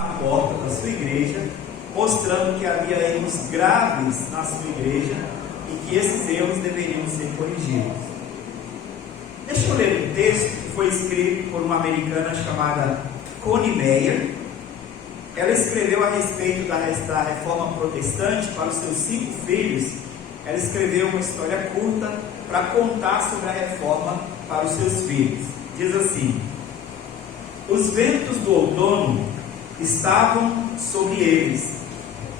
na porta da sua igreja, mostrando que havia erros graves na sua igreja e que esses erros deveriam ser corrigidos. Deixa eu ler um texto que foi escrito por uma americana chamada Connie Meyer. Ela escreveu a respeito da reforma protestante para os seus 5 filhos. Ela escreveu uma história curta para contar sobre a reforma para os seus filhos. Diz assim: os ventos do outono estavam sobre eles,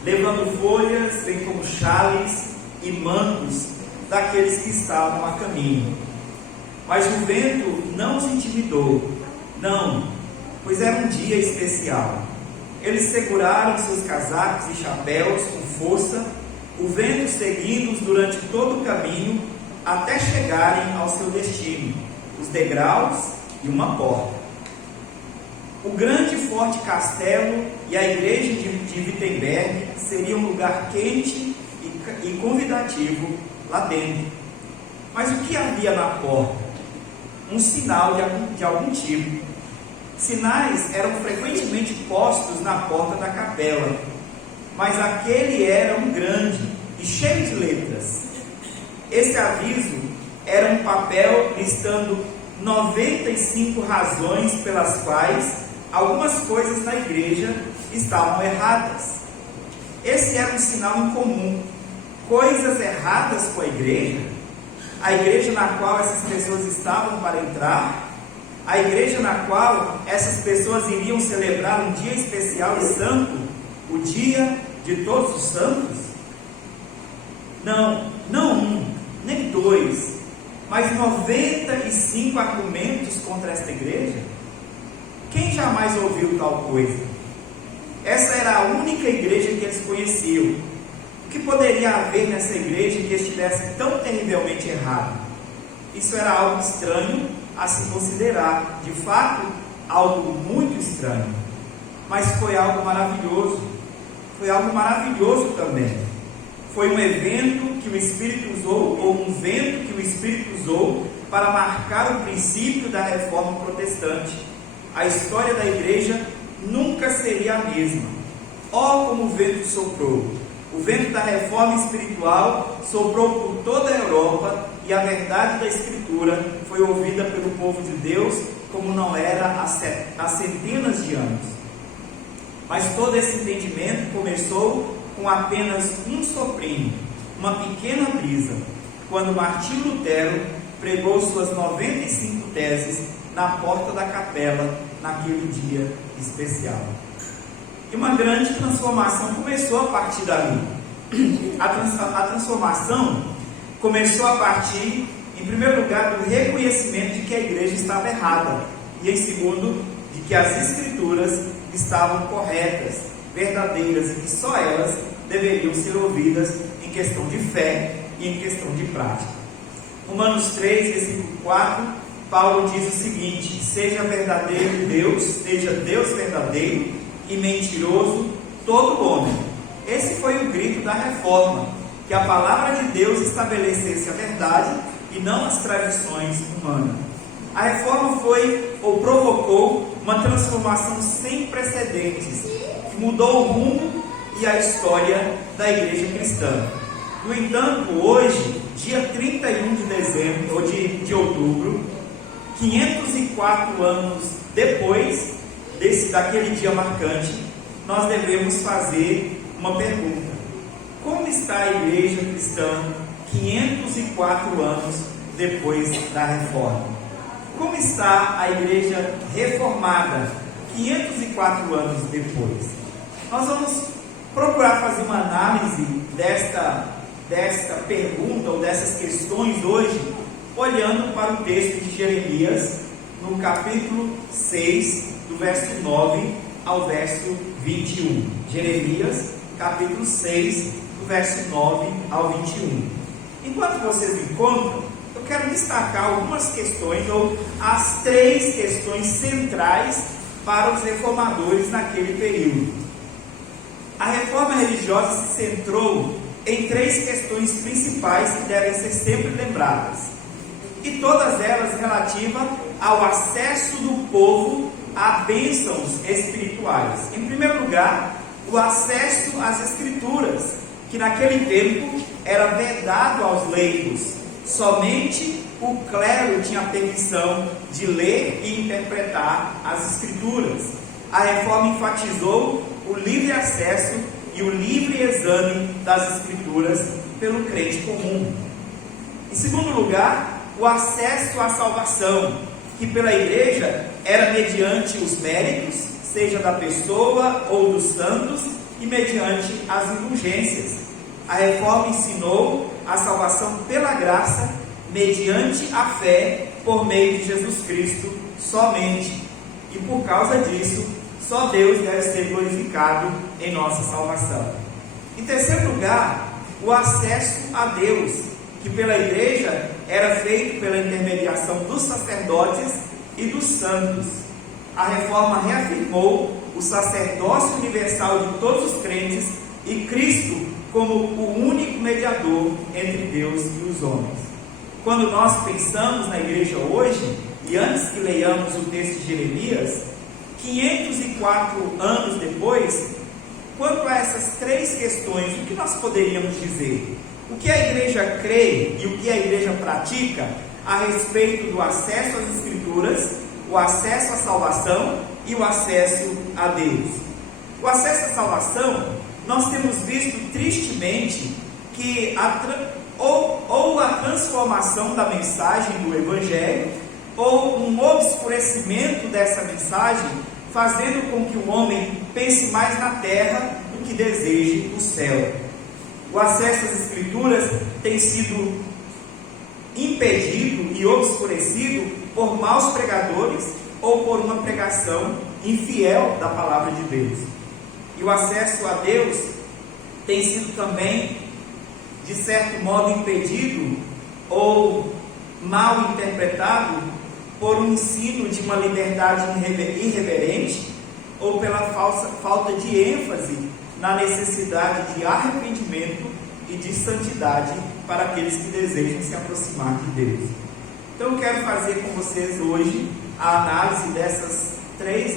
levando folhas, bem como chales e mantos daqueles que estavam a caminho. Mas o vento não os intimidou, não, pois era um dia especial. Eles seguraram seus casacos e chapéus com força, o vento seguindo-os durante todo o caminho, até chegarem ao seu destino, os degraus e uma porta. O grande e forte castelo e a igreja de Wittenberg seriam um lugar quente e convidativo lá dentro. Mas o que havia na porta? Um sinal de algum tipo. Sinais eram frequentemente postos na porta da capela, mas aquele era um grande e cheio de letras. Esse aviso era um papel listando 95 razões pelas quais algumas coisas na igreja estavam erradas. Esse era um sinal incomum. Coisas erradas com a igreja na qual essas pessoas estavam para entrar, a igreja na qual essas pessoas iriam celebrar um dia especial e santo, o dia de todos os santos. Não um, nem 2, mas 95 argumentos contra esta igreja. Quem jamais ouviu tal coisa? Essa era a única igreja que eles conheciam. O que poderia haver nessa igreja que estivesse tão terrivelmente errado? Isso era algo estranho a se considerar, de fato, algo muito estranho. Mas foi algo maravilhoso. Foi algo maravilhoso também. Foi um evento que o Espírito usou, ou um vento que o Espírito usou para marcar o princípio da reforma protestante. A história da igreja nunca seria a mesma. Ó, como o vento soprou! O vento da reforma espiritual soprou por toda a Europa e a verdade da Escritura foi ouvida pelo povo de Deus como não era há centenas de anos. Mas todo esse entendimento começou com apenas um soprinho, uma pequena brisa, quando Martinho Lutero pregou suas 95 teses na porta da capela naquele dia especial. E uma grande transformação começou a partir dali. A transformação começou a partir, em primeiro lugar, do reconhecimento de que a igreja estava errada, e em segundo, de que as escrituras estavam corretas, verdadeiras, e que só elas deveriam ser ouvidas em questão de fé e em questão de prática. Romanos 3, versículo 4, Paulo diz o seguinte: seja verdadeiro Deus, seja Deus verdadeiro e mentiroso todo homem. Esse foi o grito da reforma, que a palavra de Deus estabelecesse a verdade e não as tradições humanas. A reforma foi ou provocou uma transformação sem precedentes, que mudou o rumo e a história da igreja cristã. No entanto, hoje, dia 31 de dezembro, ou de outubro, 504 anos depois daquele dia marcante, nós devemos fazer uma pergunta: como está a igreja cristã 504 anos depois da reforma? Como está a igreja reformada 504 anos depois? Nós vamos procurar fazer uma análise desta pergunta ou dessas questões hoje, olhando para o texto de Jeremias, no capítulo 6, do verso 9 ao verso 21. Jeremias, capítulo 6, do verso 9 ao 21. Enquanto vocês encontram, eu quero destacar algumas questões, ou as 3 questões centrais para os reformadores naquele período. A reforma religiosa se centrou em 3 questões principais que devem ser sempre lembradas, e todas elas relativas ao acesso do povo a bênçãos espirituais. Em primeiro lugar, o acesso às Escrituras, que naquele tempo era vedado aos leigos. Somente o clero tinha permissão de ler e interpretar as Escrituras. A reforma enfatizou o livre acesso e o livre exame das Escrituras pelo crente comum. Em segundo lugar, o acesso à salvação, que pela igreja era mediante os méritos, seja da pessoa ou dos santos, e mediante as indulgências. A reforma ensinou a salvação pela graça, mediante a fé, por meio de Jesus Cristo somente. E por causa disso, só Deus deve ser glorificado em nossa salvação. Em terceiro lugar, o acesso a Deus, que pela igreja era feito pela intermediação dos sacerdotes e dos santos. A reforma reafirmou o sacerdócio universal de todos os crentes e Cristo como o único mediador entre Deus e os homens. Quando nós pensamos na igreja hoje, e antes que leiamos o texto de Jeremias, 504 anos depois, quanto a essas três questões, o que nós poderíamos dizer? O que a igreja crê e o que a igreja pratica a respeito do acesso às Escrituras, o acesso à salvação e o acesso a Deus? O acesso à salvação, nós temos visto tristemente que ou a transformação da mensagem do Evangelho, ou um obscurecimento dessa mensagem, fazendo com que o homem pense mais na terra do que deseje o céu. O acesso às Escrituras tem sido impedido e obscurecido por maus pregadores ou por uma pregação infiel da palavra de Deus. E o acesso a Deus tem sido também, de certo modo, impedido ou mal interpretado por um ensino de uma liberdade irreverente ou pela falta de ênfase na necessidade de arrependimento e de santidade para aqueles que desejam se aproximar de Deus. Então eu quero fazer com vocês hoje a análise dessas três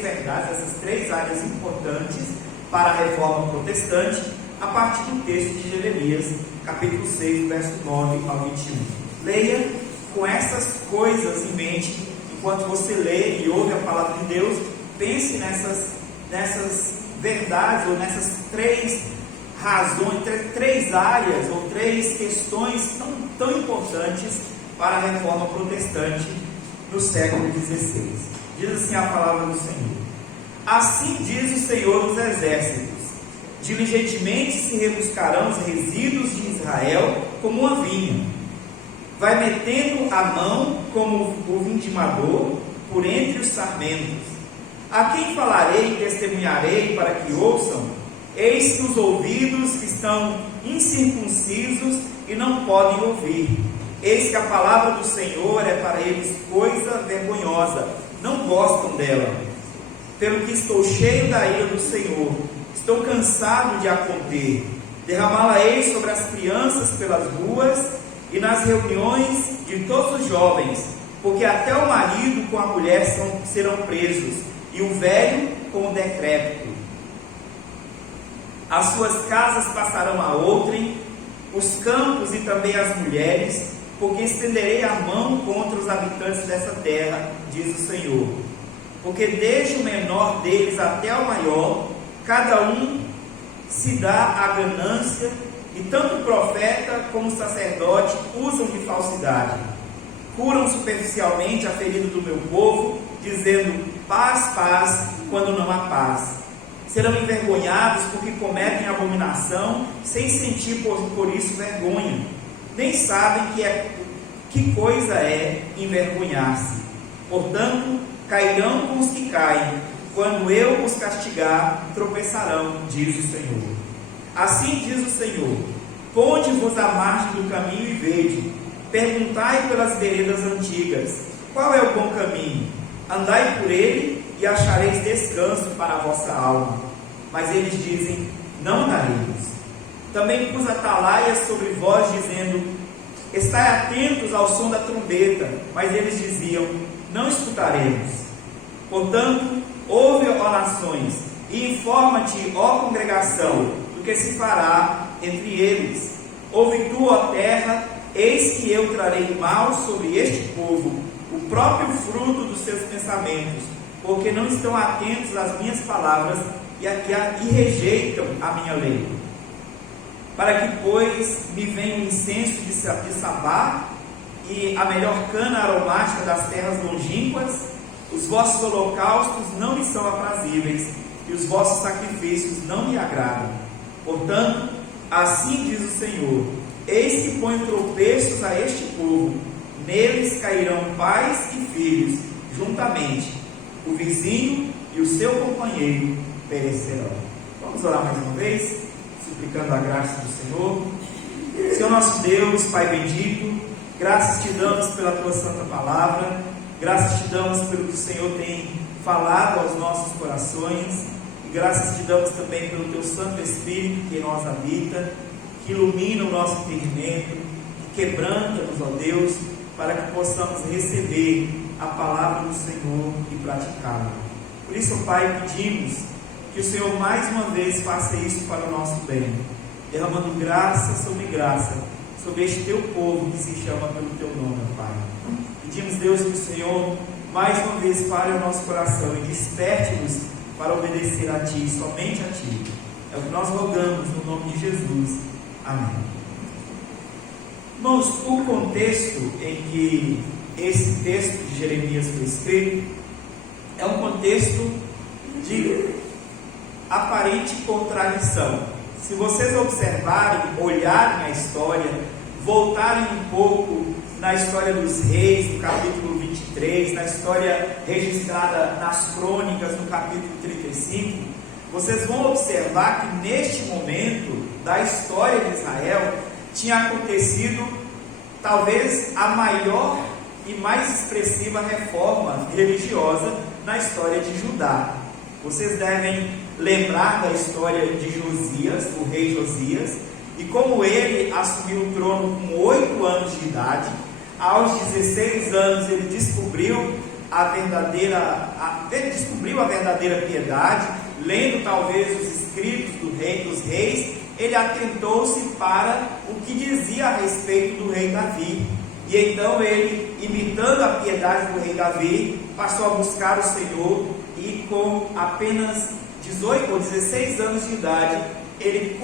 verdades, essas três áreas importantes para a reforma protestante, a partir do texto de Jeremias, capítulo 6, verso 9 ao 21. Leia com essas coisas em mente, enquanto você lê e ouve a palavra de Deus, pense nessas verdades, ou nessas três razões, três áreas, ou três questões tão importantes para a reforma protestante no século XVI. Diz assim a palavra do Senhor: assim diz o Senhor dos Exércitos, diligentemente se rebuscarão os resíduos de Israel como uma vinha, vai metendo a mão como o vindimador por entre os sarmentos. A quem falarei e testemunharei para que ouçam? Eis que os ouvidos estão incircuncisos e não podem ouvir. Eis que a palavra do Senhor é para eles coisa vergonhosa, não gostam dela. Pelo que estou cheio da ira do Senhor, estou cansado de a conter. Derramá-la-ei sobre as crianças pelas ruas e nas reuniões de todos os jovens, porque até o marido com a mulher serão presos, e o velho com o decrépito. As suas casas passarão a outrem, os campos e também as mulheres, porque estenderei a mão contra os habitantes dessa terra, diz o Senhor. Porque desde o menor deles até o maior, cada um se dá a ganância, e tanto o profeta como o sacerdote usam de falsidade. Curam superficialmente a ferida do meu povo, dizendo paz, paz, quando não há paz. Serão envergonhados porque cometem abominação, sem sentir por isso vergonha. Nem sabem que coisa é envergonhar-se. Portanto, cairão com os que caem. Quando eu os castigar, tropeçarão, diz o Senhor. Assim diz o Senhor: ponde-vos à margem do caminho e vede. Perguntai pelas veredas antigas: qual é o bom caminho? Andai por ele e achareis descanso para a vossa alma. Mas eles dizem: não andaremos. Também pus atalaias sobre vós, dizendo: estai atentos ao som da trombeta. Mas eles diziam: não escutaremos. Portanto, ouve, ó nações, e informa-te, ó congregação, do que se fará entre eles. Ouve tu, ó terra, eis que eu trarei mal sobre este povo, o próprio fruto dos seus pensamentos, porque não estão atentos às minhas palavras e rejeitam a minha lei. Para que, pois, me venha o incenso de Sabá e a melhor cana aromática das terras longínquas, os vossos holocaustos não me são aprazíveis, e os vossos sacrifícios não me agradam. Portanto, assim diz o Senhor: eis que ponho tropeços a este povo, neles cairão pais e filhos, juntamente, o vizinho e o seu companheiro perecerão. Vamos orar mais uma vez, suplicando a graça do Senhor. Senhor nosso Deus, Pai bendito, graças te damos pela tua santa palavra, graças te damos pelo que o Senhor tem falado aos nossos corações, e graças te damos também pelo teu Santo Espírito que em nós habita, que ilumina o nosso entendimento, que quebranta-nos, ó Deus, para que possamos receber a palavra do Senhor e praticá-la. Por isso, Pai, pedimos que o Senhor mais uma vez faça isso para o nosso bem, derramando graça sobre este teu povo que se chama pelo teu nome, Pai. Pedimos, Deus, que o Senhor mais uma vez fale ao nosso coração e desperte-nos para obedecer a Ti, somente a Ti. É o que nós rogamos no nome de Jesus. Amém. Irmãos, o contexto em que esse texto de Jeremias foi escrito é um contexto de aparente contradição. Se vocês observarem, olharem a história, voltarem um pouco na história dos reis, no capítulo 23, na história registrada nas crônicas, no capítulo 35, vocês vão observar que neste momento da história de Israel tinha acontecido talvez a maior e mais expressiva reforma religiosa na história de Judá. Vocês devem lembrar da história de Josias, o rei Josias, e como ele assumiu o trono com 8 anos de idade. Aos 16 anos ele descobriu a verdadeira piedade, lendo talvez os escritos dos reis, ele atentou-se para o que dizia a respeito do rei Davi. E então ele, imitando a piedade do rei Davi, passou a buscar o Senhor, e com apenas 18 ou 16 anos de idade, ele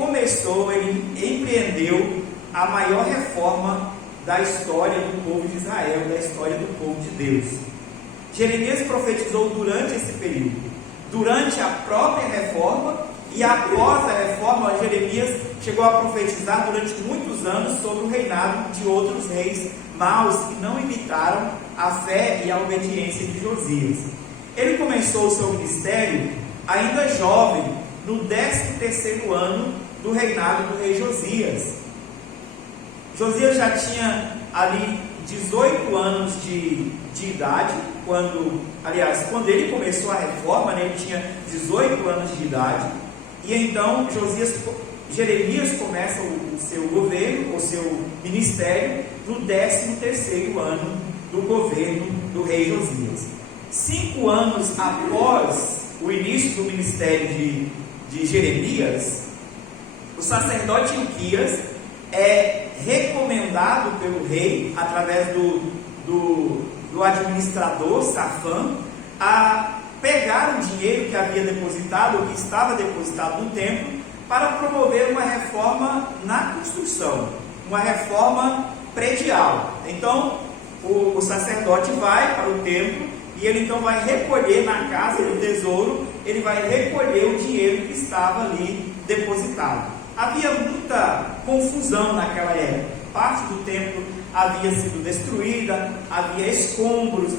empreendeu a maior reforma da história do povo de Israel, da história do povo de Deus. Jeremias profetizou durante esse período, durante a própria reforma, e após a reforma, Jeremias chegou a profetizar durante muitos anos sobre o reinado de outros reis maus que não imitaram a fé e a obediência de Josias. Ele começou o seu ministério ainda jovem, no 13º ano do reinado do rei Josias. Josias já tinha ali 18 anos de idade, quando ele começou a reforma, ele tinha 18 anos de idade, e então Jeremias começa o seu governo, o seu ministério, no 13º ano do governo do rei Josias. 5 anos após o início do ministério de Jeremias, o sacerdote Hilquias é recomendado pelo rei, através do administrador Safã, a pegar o dinheiro que havia depositado, ou que estava depositado no templo, para promover uma reforma na construção, uma reforma predial. Então, o sacerdote vai para o templo, e ele então vai recolher na casa do tesouro, ele vai recolher o dinheiro que estava ali depositado. Havia muita confusão naquela época. Parte do templo havia sido destruída, havia escombros,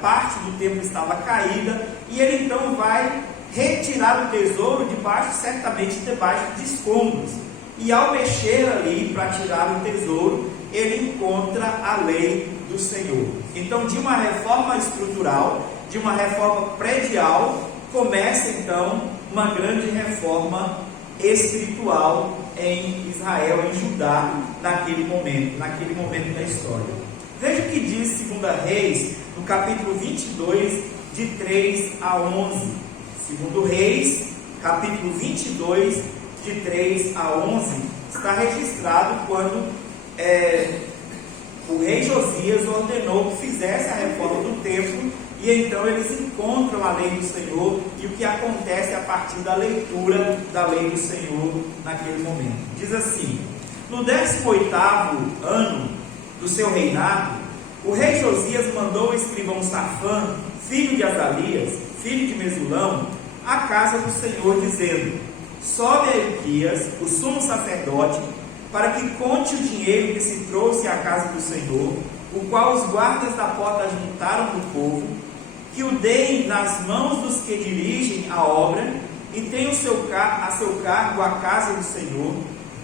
parte do templo estava caída, e ele então vai retirar o tesouro certamente debaixo de escombros. E ao mexer ali para tirar o tesouro, ele encontra a lei do Senhor. Então, de uma reforma estrutural, de uma reforma predial, começa então uma grande reforma espiritual em Israel, em Judá, naquele momento da história. Veja o que diz 2 Reis, no capítulo 22, de 3 a 11. Segundo Reis, capítulo 22, de 3 a 11, está registrado quando o rei Josias ordenou que fizesse a reforma do templo, e então eles encontram a lei do Senhor e o que acontece a partir da leitura da lei do Senhor naquele momento. Diz assim: no 18º ano do seu reinado, o rei Josias mandou o escrivão Safã, filho de Azalias, filho de Mesulão, à casa do Senhor, dizendo: sobe a Hilquias, o sumo sacerdote, para que conte o dinheiro que se trouxe à casa do Senhor, o qual os guardas da porta juntaram do povo, que o deem nas mãos dos que dirigem a obra e tenham a seu cargo a casa do Senhor,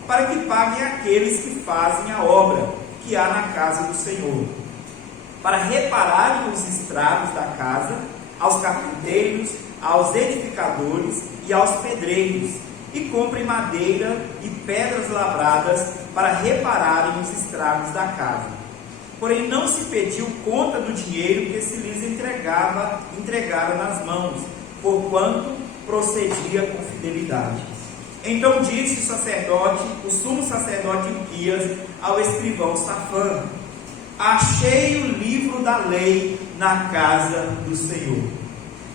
para que paguem aqueles que fazem a obra que há na casa do Senhor, para repararem os estragos da casa, aos carpinteiros, aos edificadores e aos pedreiros, e comprem madeira e pedras lavradas para repararem os estragos da casa. Porém não se pediu conta do dinheiro que se lhes entregaram nas mãos, porquanto procedia com fidelidade. Então disse o sumo sacerdote Hilquias ao escrivão Safã: achei o livro da lei na casa do Senhor.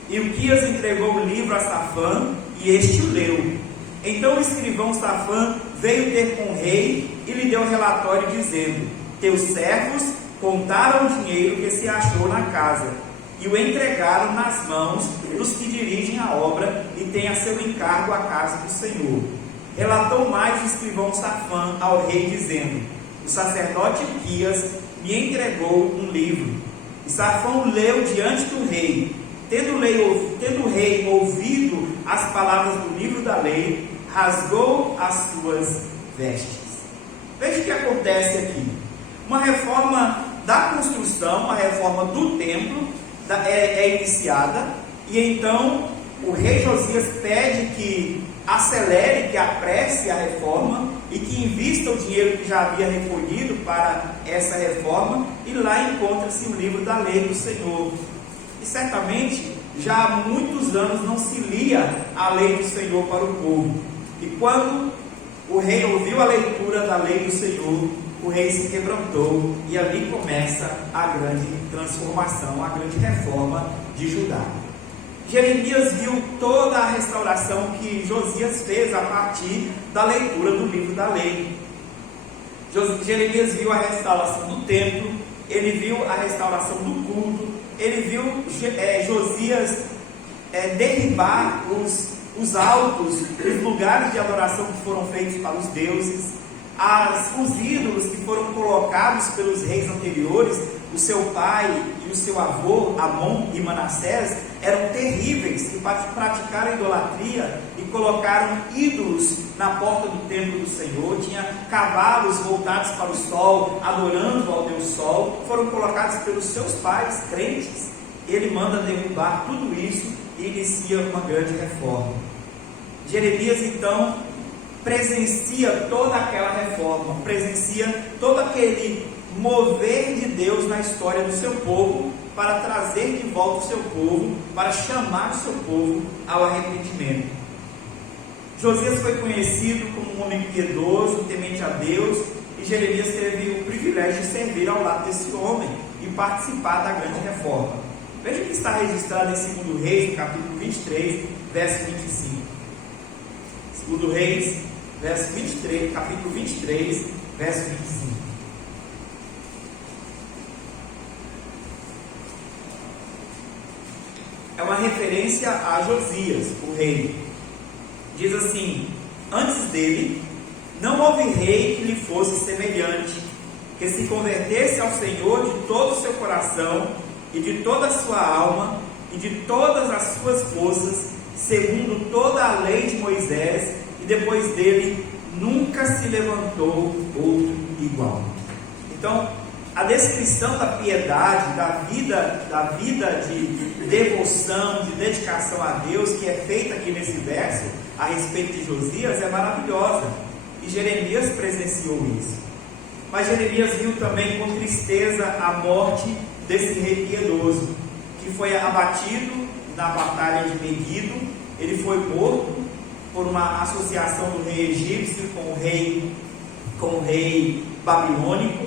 Hilquias entregou o livro a Safã, e este o leu. Então o escrivão Safã veio ter com o rei e lhe deu relatório, dizendo: teus servos contaram o dinheiro que se achou na casa, e o entregaram nas mãos dos que dirigem a obra e têm a seu encargo a casa do Senhor. Relatou mais o escrivão Safã ao rei, dizendo: o sacerdote Hilquias me entregou um livro. E Safã leu diante do rei. Tendo o rei ouvido as palavras do livro da lei, rasgou as suas vestes. Veja o que acontece aqui. Uma reforma da construção, uma reforma do templo é iniciada, e então o rei Josias pede que acelere, que apresse a reforma e que invista o dinheiro que já havia recolhido para essa reforma, e lá encontra-se o livro da lei do Senhor. E certamente já há muitos anos não se lia a lei do Senhor para o povo, e quando o rei ouviu a leitura da lei do Senhor, o rei se quebrantou, e ali começa a grande transformação, a grande reforma de Judá. Jeremias viu toda a restauração que Josias fez a partir da leitura do livro da lei. Jeremias viu a restauração do templo, ele viu a restauração do culto, ele viu Josias derribar os altos, os lugares de adoração que foram feitos para os deuses, os ídolos que foram colocados pelos reis anteriores. O seu pai e o seu avô, Amon e Manassés, eram terríveis, que praticaram idolatria e colocaram ídolos na porta do templo do Senhor. Tinha cavalos voltados para o sol, adorando ao Deus Sol, foram colocados pelos seus pais, crentes. Ele manda derrubar tudo isso e inicia uma grande reforma. Jeremias então presencia toda aquela reforma, presencia todo aquele mover de Deus na história do seu povo, para trazer de volta o seu povo, para chamar o seu povo ao arrependimento. Josias foi conhecido como um homem piedoso, temente a Deus, e Jeremias teve o privilégio de servir ao lado desse homem e participar da grande reforma. Veja o que está registrado em 2 Reis, no capítulo 23, verso 25. 2 Reis, verso 23, capítulo 23, verso 25. É uma referência a Josias, o rei. Diz assim: antes dele não houve rei que lhe fosse semelhante, que se convertesse ao Senhor de todo o seu coração e de toda a sua alma e de todas as suas forças, segundo toda a lei de Moisés, e depois dele nunca se levantou outro igual. Então, a descrição da piedade, da vida de devoção, de dedicação a Deus, que é feita aqui nesse verso, a respeito de Josias, é maravilhosa. E Jeremias presenciou isso. Mas Jeremias viu também com tristeza a morte desse rei piedoso, que foi abatido na batalha de Meguido. Ele foi morto por uma associação do rei egípcio com o rei babilônico.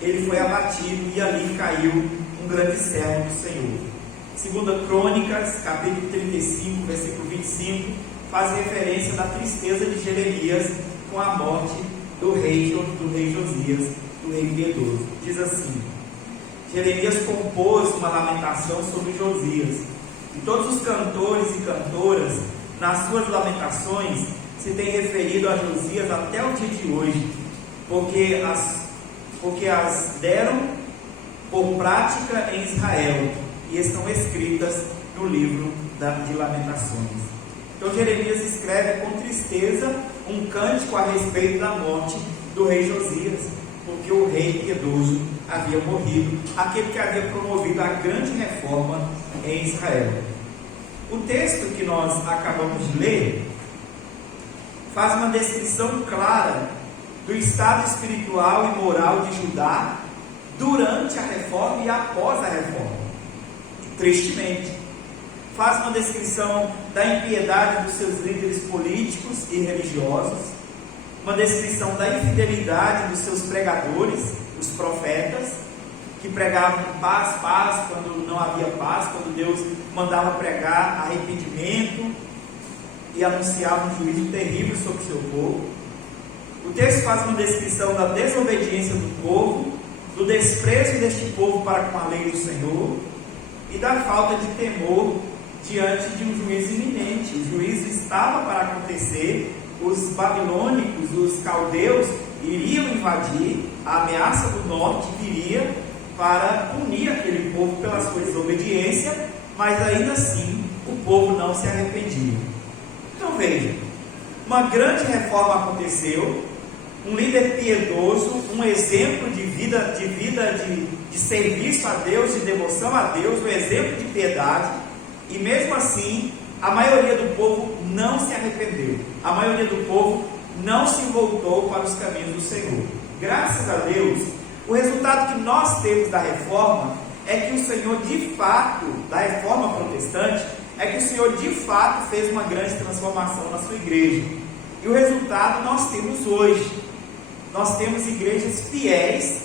Ele foi abatido e ali caiu um grande servo do Senhor. 2 Crônicas, capítulo 35, versículo 25, faz referência da tristeza de Jeremias com a morte do rei Josias, do rei piedoso. Diz assim: Jeremias compôs uma lamentação sobre Josias, e todos os cantores e cantoras, nas suas lamentações, se têm referido a Josias até o dia de hoje, porque as deram por prática em Israel, e estão escritas no livro de Lamentações. Então Jeremias escreve com tristeza um cântico a respeito da morte do rei Josias, porque o rei piedoso havia morrido, aquele que havia promovido a grande reforma em Israel. O texto que nós acabamos de ler faz uma descrição clara do estado espiritual e moral de Judá durante a reforma e após a reforma. Tristemente, faz uma descrição da impiedade dos seus líderes políticos e religiosos, uma descrição da infidelidade dos seus pregadores, os profetas, que pregavam paz, paz, quando não havia paz, quando Deus mandava pregar arrependimento e anunciava um juízo terrível sobre o seu povo. O texto faz uma descrição da desobediência do povo, do desprezo deste povo para com a lei do Senhor e da falta de temor diante de um juízo iminente. O juízo estava para acontecer, os babilônicos, os caldeus iriam invadir, a ameaça do norte viria para punir aquele povo pela sua desobediência, mas ainda assim o povo não se arrependia. Então veja, uma grande reforma aconteceu, um líder piedoso, um exemplo de vida, de serviço a Deus, de devoção a Deus, um exemplo de piedade, e mesmo assim a maioria do povo não se arrependeu, a maioria do povo não se voltou para os caminhos do Senhor. Graças a Deus, o resultado que nós temos da reforma é que o Senhor de fato, da reforma protestante, é que o Senhor de fato fez uma grande transformação na sua igreja, e o resultado nós temos hoje. Nós temos igrejas fiéis,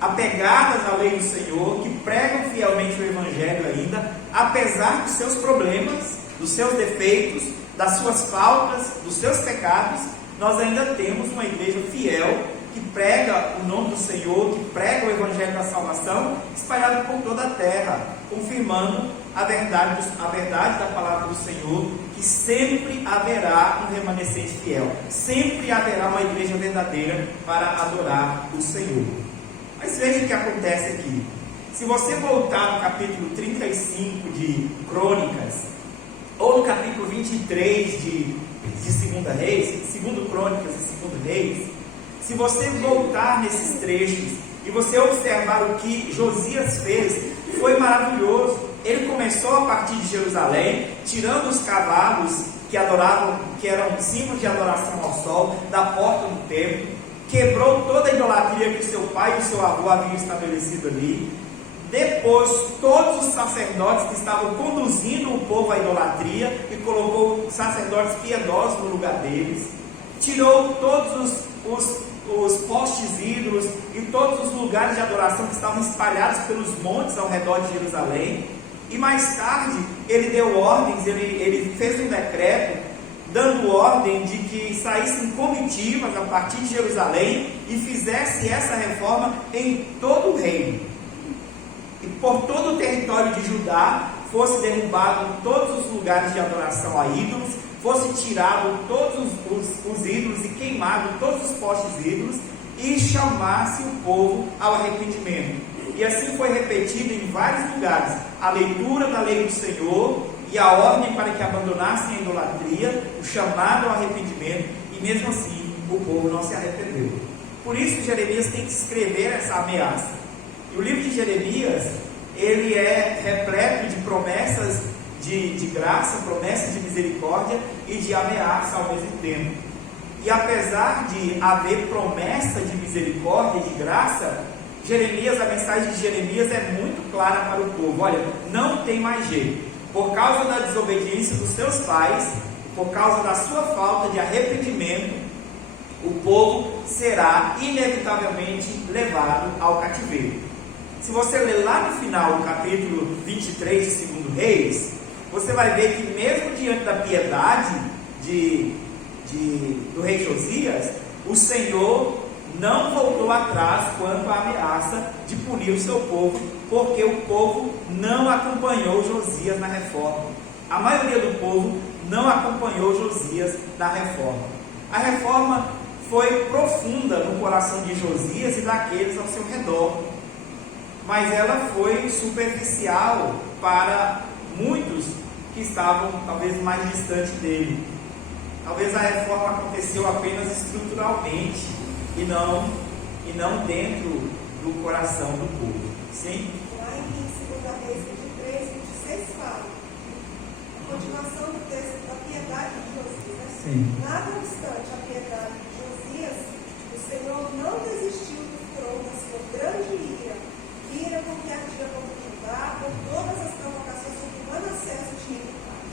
apegadas à lei do Senhor, que pregam fielmente o Evangelho ainda, apesar dos seus problemas, dos seus defeitos, das suas faltas, dos seus pecados. Nós ainda temos uma igreja fiel, que prega o nome do Senhor, que prega o Evangelho da salvação, espalhado por toda a terra, confirmando a verdade da palavra do Senhor, que sempre haverá um remanescente fiel, sempre haverá uma igreja verdadeira para adorar o Senhor. Mas veja o que acontece aqui. Se você voltar no capítulo 35 de Crônicas, ou no capítulo 23 de 2 Reis, 2 Crônicas e 2 Reis, se você voltar nesses trechos e você observar o que Josias fez, foi maravilhoso. Ele começou a partir de Jerusalém, tirando os cavalos que adoravam, que eram símbolos de adoração ao sol, da porta do templo, quebrou toda a idolatria que o seu pai e o seu avô haviam estabelecido ali. Depois, todos os sacerdotes que estavam conduzindo o povo à idolatria, e colocou sacerdotes piedosos no lugar deles, tirou todos os postes ídolos e todos os lugares de adoração que estavam espalhados pelos montes ao redor de Jerusalém. E mais tarde ele deu ordens, ele fez um decreto dando ordem de que saíssem comitivas a partir de Jerusalém e fizesse essa reforma em todo o reino, e por todo o território de Judá fosse derrubado todos os lugares de adoração a ídolos, fosse tirado todos os ídolos e queimado todos os postes ídolos, e chamasse o povo ao arrependimento. E assim foi repetido em vários lugares a leitura da lei do Senhor e a ordem para que abandonassem a idolatria, o chamado ao arrependimento, e mesmo assim o povo não se arrependeu. Por isso que Jeremias tem que escrever essa ameaça. E o livro de Jeremias, ele é repleto de promessas de graça, promessas de misericórdia e de ameaça ao mesmo tempo. E apesar de haver promessa de misericórdia e de graça, a mensagem de Jeremias é muito clara para o povo: olha, não tem mais jeito. Por causa da desobediência dos teus pais, por causa da sua falta de arrependimento, o povo será inevitavelmente levado ao cativeiro. Se você ler lá no final do capítulo 23 de 2 Reis, você vai ver que mesmo diante da piedade do rei Josias, o Senhor não voltou atrás quanto à ameaça de punir o seu povo, porque o povo não acompanhou Josias na reforma. A maioria do povo não acompanhou Josias na reforma. A reforma foi profunda no coração de Josias e daqueles ao seu redor, mas ela foi superficial para muitos que estavam talvez mais distantes dele. Talvez a reforma aconteceu apenas estruturalmente e não dentro do coração do povo. Sim? Lá em 2 Reis 23, 26 fala, a continuação do texto da piedade de Josias. Sim. Nada obstante a piedade de Josias, o Senhor não desistiu do furor da sua grande ira com que ardia contra Judá, por todas as provocações que Manassés tinha invocado.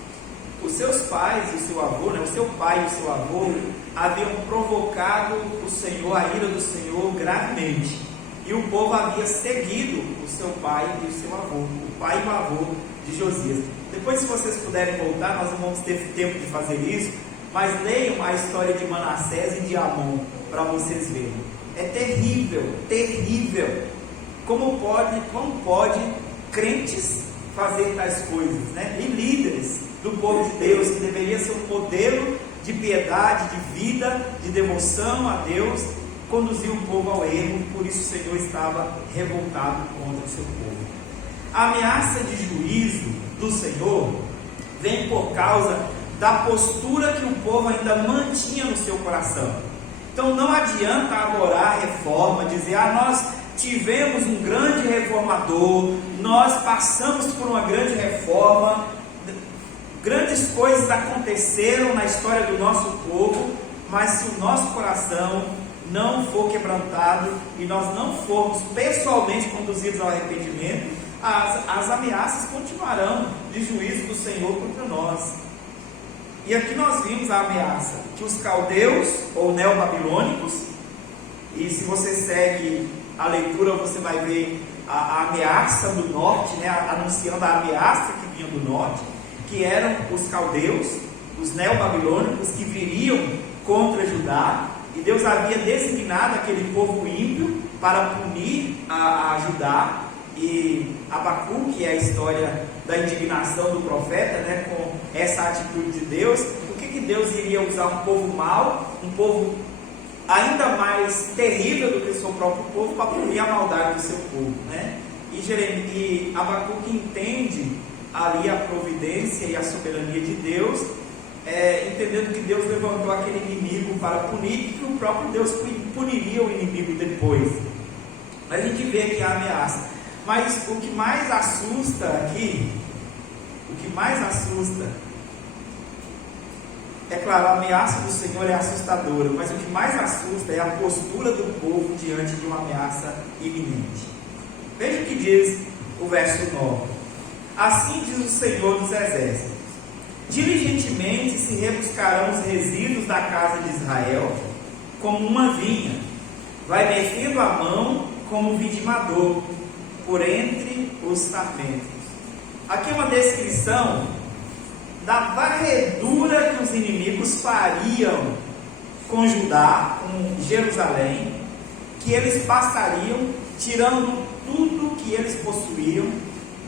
Os seus pais e o seu avô, o seu pai e o seu avô, haviam provocado o Senhor, a ira do Senhor, gravemente. E o povo havia seguido o seu pai e o seu avô, o pai e o avô de Josias. Depois, se vocês puderem voltar, nós não vamos ter tempo de fazer isso, mas leiam a história de Manassés e de Amon, para vocês verem. É terrível, terrível. Como pode crentes fazer tais coisas, né? E líderes do povo de Deus, que deveria ser um modelo de piedade, de vida, de devoção a Deus, conduziu o povo ao erro. Por isso o Senhor estava revoltado contra o seu povo. A ameaça de juízo do Senhor vem por causa da postura que o povo ainda mantinha no seu coração. Então não adianta adorar a reforma, dizer: nós tivemos um grande reformador, nós passamos por uma grande reforma, grandes coisas aconteceram na história do nosso povo, mas se o nosso coração não for quebrantado e nós não formos pessoalmente conduzidos ao arrependimento, as ameaças continuarão de juízo do Senhor contra nós. E aqui nós vimos a ameaça que os caldeus ou neobabilônicos, e se você segue a leitura, você vai ver a ameaça do norte, né, anunciando a ameaça que vinha do norte, que eram os caldeus, os neobabilônicos, que viriam contra Judá, e Deus havia designado aquele povo ímpio para punir a Judá. E Abacuque, que é a história da indignação do profeta, né, com essa atitude de Deus. Por que Deus iria usar um povo mau, um povo ainda mais terrível do que o seu próprio povo, para punir a maldade do seu povo, né? E Abacuque entende ali a providência e a soberania de Deus, entendendo que Deus levantou aquele inimigo para punir, e que o próprio Deus puniria o inimigo depois. Mas a gente vê aqui a ameaça. Mas o que mais assusta aqui, é claro, a ameaça do Senhor é assustadora, mas o que mais assusta é a postura do povo diante de uma ameaça iminente. Veja o que diz o verso 9. Assim diz o Senhor dos Exércitos: diligentemente se rebuscarão os resíduos da casa de Israel, como uma vinha, vai metendo a mão como vindimador, por entre os sarmentos. Aqui é uma descrição da varredura que os inimigos fariam com Judá, com Jerusalém, que eles passariam, tirando tudo que eles possuíam,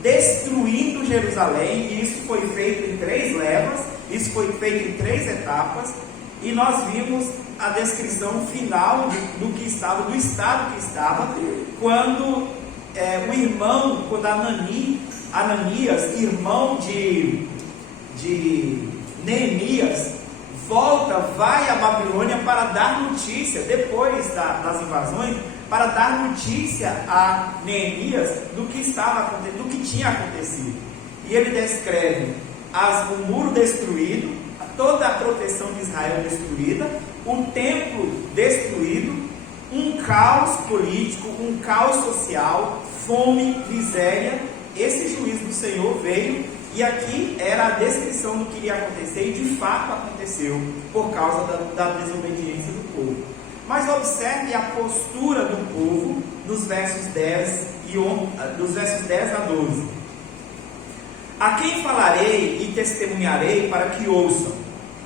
destruindo Jerusalém. E isso foi feito em 3 levas, isso foi feito em 3 etapas, e nós vimos a descrição final do que estava, do estado que estava, quando Ananias, irmão de Neemias, vai à Babilônia para dar notícia, depois das invasões, para dar notícia a Neemias do que estava acontecendo, do que tinha acontecido. E ele descreve o muro destruído, toda a proteção de Israel destruída, o templo destruído, um caos político, um caos social, fome, miséria. Esse juízo do Senhor veio, e aqui era a descrição do que iria acontecer, e de fato aconteceu, por causa da desobediência do povo. Mas observe a postura do povo nos versos 10 a 12. A quem falarei e testemunharei para que ouçam?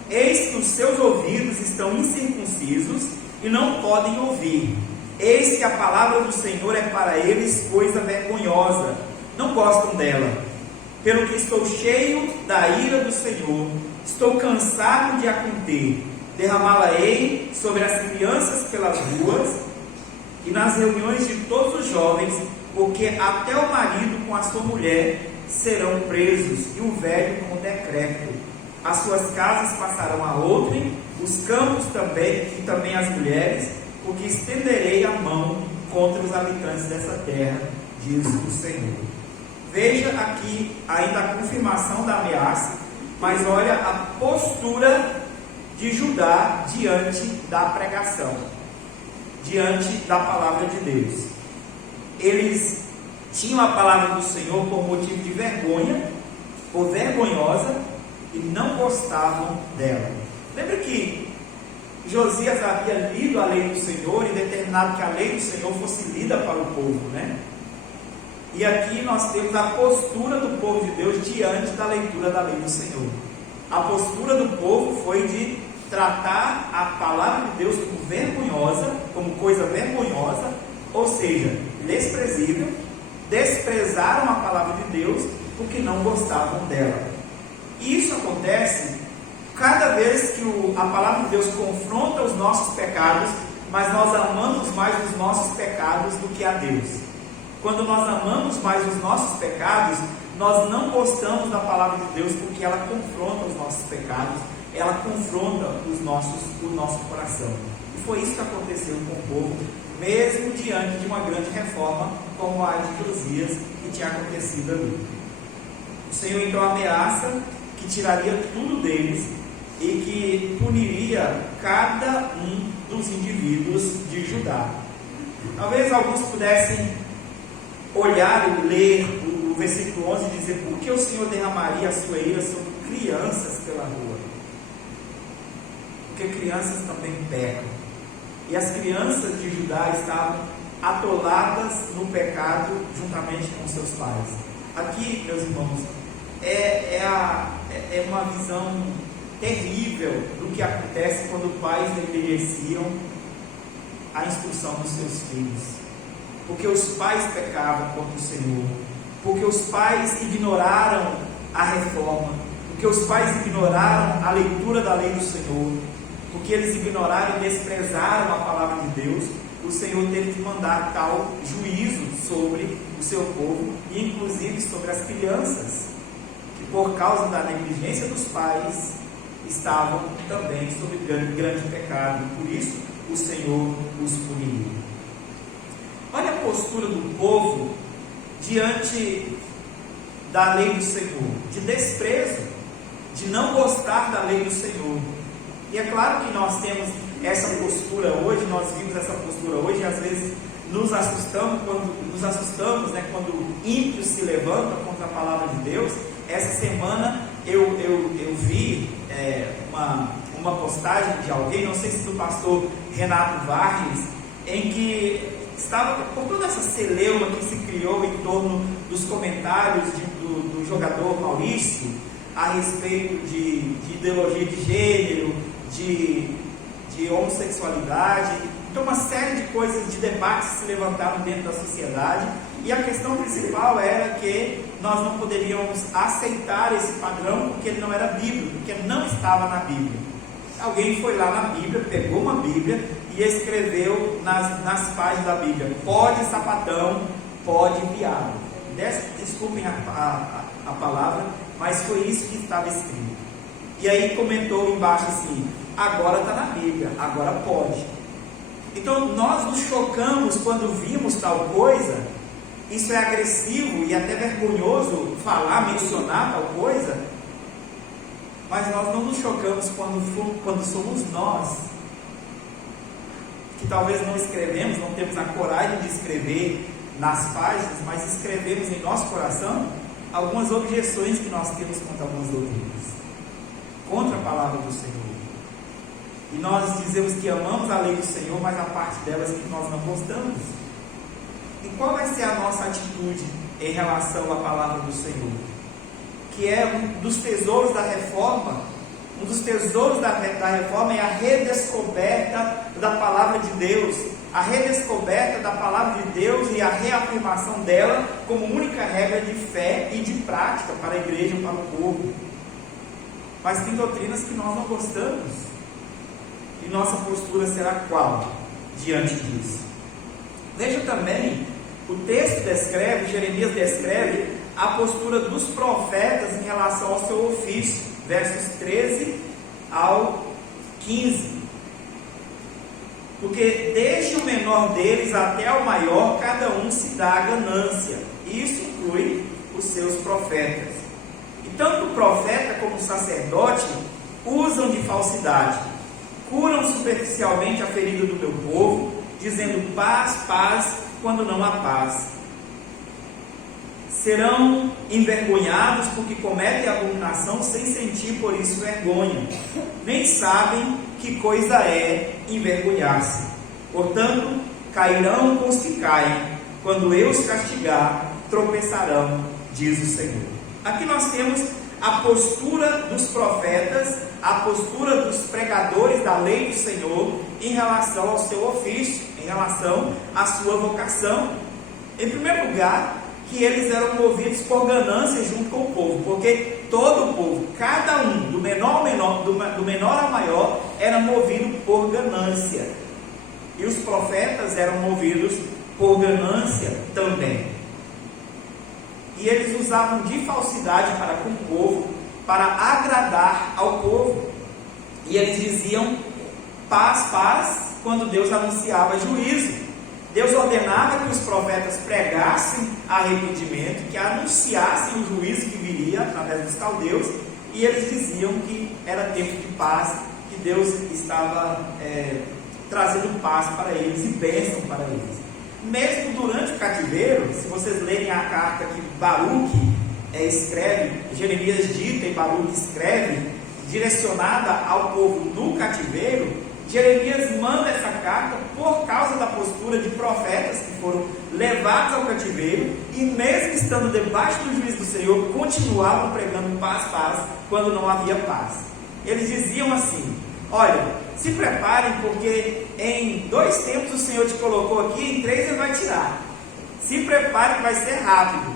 Eis que os seus ouvidos estão incircuncisos e não podem ouvir. Eis que a palavra do Senhor é para eles coisa vergonhosa, não gostam dela. Pelo que estou cheio da ira do Senhor, estou cansado de a conter. Derramá-la-ei sobre as crianças pelas ruas e nas reuniões de todos os jovens, porque até o marido com a sua mulher serão presos, e o velho com o decrépito. As suas casas passarão a outrem, os campos também, e também as mulheres, porque estenderei a mão contra os habitantes dessa terra, diz o Senhor. Veja aqui ainda a confirmação da ameaça, mas olha a postura de Judá diante da pregação, diante da palavra de Deus. Eles tinham a palavra do Senhor por motivo de vergonha, por vergonhosa, e não gostavam dela. Lembra que Josias havia lido a lei do Senhor e determinado que a lei do Senhor fosse lida para o povo, né? E aqui nós temos a postura do povo de Deus diante da leitura da lei do Senhor. A postura do povo foi de tratar a palavra de Deus como vergonhosa, como coisa vergonhosa, ou seja, desprezível. Desprezaram a palavra de Deus porque não gostavam dela. E isso acontece cada vez que a palavra de Deus confronta os nossos pecados, mas nós amamos mais os nossos pecados do que a Deus. Quando nós amamos mais os nossos pecados, nós não gostamos da palavra de Deus porque ela confronta os nossos pecados, ela confronta o nosso coração. E foi isso que aconteceu com o povo, mesmo diante de uma grande reforma como a de Josias que tinha acontecido ali. O Senhor então ameaça que tiraria tudo deles e que puniria cada um dos indivíduos de Judá. Talvez alguns pudessem olhar e ler o versículo 11 e dizer: por que o Senhor derramaria a sua ira sobre crianças pela rua? Porque crianças também pecam. E as crianças de Judá estavam atoladas no pecado juntamente com seus pais. Aqui, meus irmãos, é uma visão terrível do que acontece quando pais negligenciam a instrução dos seus filhos. Porque os pais pecavam contra o Senhor, porque os pais ignoraram a reforma, porque os pais ignoraram a leitura da lei do Senhor, porque eles ignoraram e desprezaram a palavra de Deus. O Senhor teve que mandar tal juízo sobre o seu povo, e inclusive sobre as crianças, que por causa da negligência dos pais estavam também sob grande pecado. Por isso o Senhor os puniu. Olha a postura do povo diante da lei do Senhor, de desprezo, de não gostar da lei do Senhor. E é claro que nós temos essa postura hoje, nós vimos essa postura hoje, e às vezes nos assustamos quando ímpios se levantam contra a palavra de Deus. Essa semana eu vi uma postagem de alguém, não sei se do pastor Renato Vargas, em que estava por toda essa celeuma que se criou em torno dos comentários do jogador Maurício a respeito de ideologia de gênero, de homossexualidade. Então uma série de coisas, de debates se levantaram dentro da sociedade, e a questão principal era que nós não poderíamos aceitar esse padrão porque ele não era bíblico, porque não estava na Bíblia. Alguém foi lá na Bíblia, pegou uma Bíblia e escreveu nas páginas da Bíblia: pode sapatão, pode viado. Desculpem a palavra, mas foi isso que estava escrito. E aí comentou embaixo assim: agora está na Bíblia, agora pode. Então nós nos chocamos quando vimos tal coisa. Isso é agressivo e até vergonhoso falar, mencionar tal coisa. Mas nós não nos chocamos quando somos nós, que talvez não escrevemos, não temos a coragem de escrever nas páginas, mas escrevemos em nosso coração algumas objeções que nós temos contra algumas doutrinas, contra a palavra do Senhor. E nós dizemos que amamos a lei do Senhor, mas a parte delas que nós não gostamos. E qual vai ser a nossa atitude em relação à palavra do Senhor? Que é um dos tesouros da reforma. Um dos tesouros da reforma é a redescoberta da palavra de Deus, a redescoberta da palavra de Deus e a reafirmação dela como única regra de fé e de prática para a igreja e para o povo. Mas tem doutrinas que nós não gostamos, e nossa postura será qual diante disso? Veja também, o texto descreve, Jeremias descreve a postura dos profetas em relação ao seu ofício, versos 13 ao 15. Porque desde o menor deles até o maior, cada um se dá a ganância. E isso inclui os seus profetas. E tanto o profeta como o sacerdote usam de falsidade. Curam superficialmente a ferida do meu povo, dizendo paz, paz, quando não há paz. Serão envergonhados porque cometem abominação sem sentir por isso vergonha. Nem sabem que coisa é envergonhar-se. Portanto, cairão com os que caem. Quando eu os castigar, tropeçarão, diz o Senhor. Aqui nós temos a postura dos profetas, a postura dos pregadores da lei do Senhor em relação ao seu ofício, em relação à sua vocação. Em primeiro lugar, que eles eram movidos por ganância junto com o povo, porque todo o povo, cada um, do menor ao maior, era movido por ganância, e os profetas eram movidos por ganância também, e eles usavam de falsidade para com o povo, para agradar ao povo, e eles diziam paz, paz, quando Deus anunciava juízo. Deus ordenava que os profetas pregassem arrependimento, que anunciassem o juízo que viria através dos caldeus, e eles diziam que era tempo de paz, que Deus estava trazendo paz para eles e bênção para eles. Mesmo durante o cativeiro, se vocês lerem a carta que Baruque escreve, Jeremias dita e Baruque escreve, direcionada ao povo no cativeiro, Jeremias manda essa carta por causa da postura de profetas que foram levados ao cativeiro e mesmo estando debaixo do juízo do Senhor, continuavam pregando paz, paz, quando não havia paz. Eles diziam assim: olha, se preparem porque em 2 tempos o Senhor te colocou aqui, em 3 Ele vai tirar. Se preparem que vai ser rápido.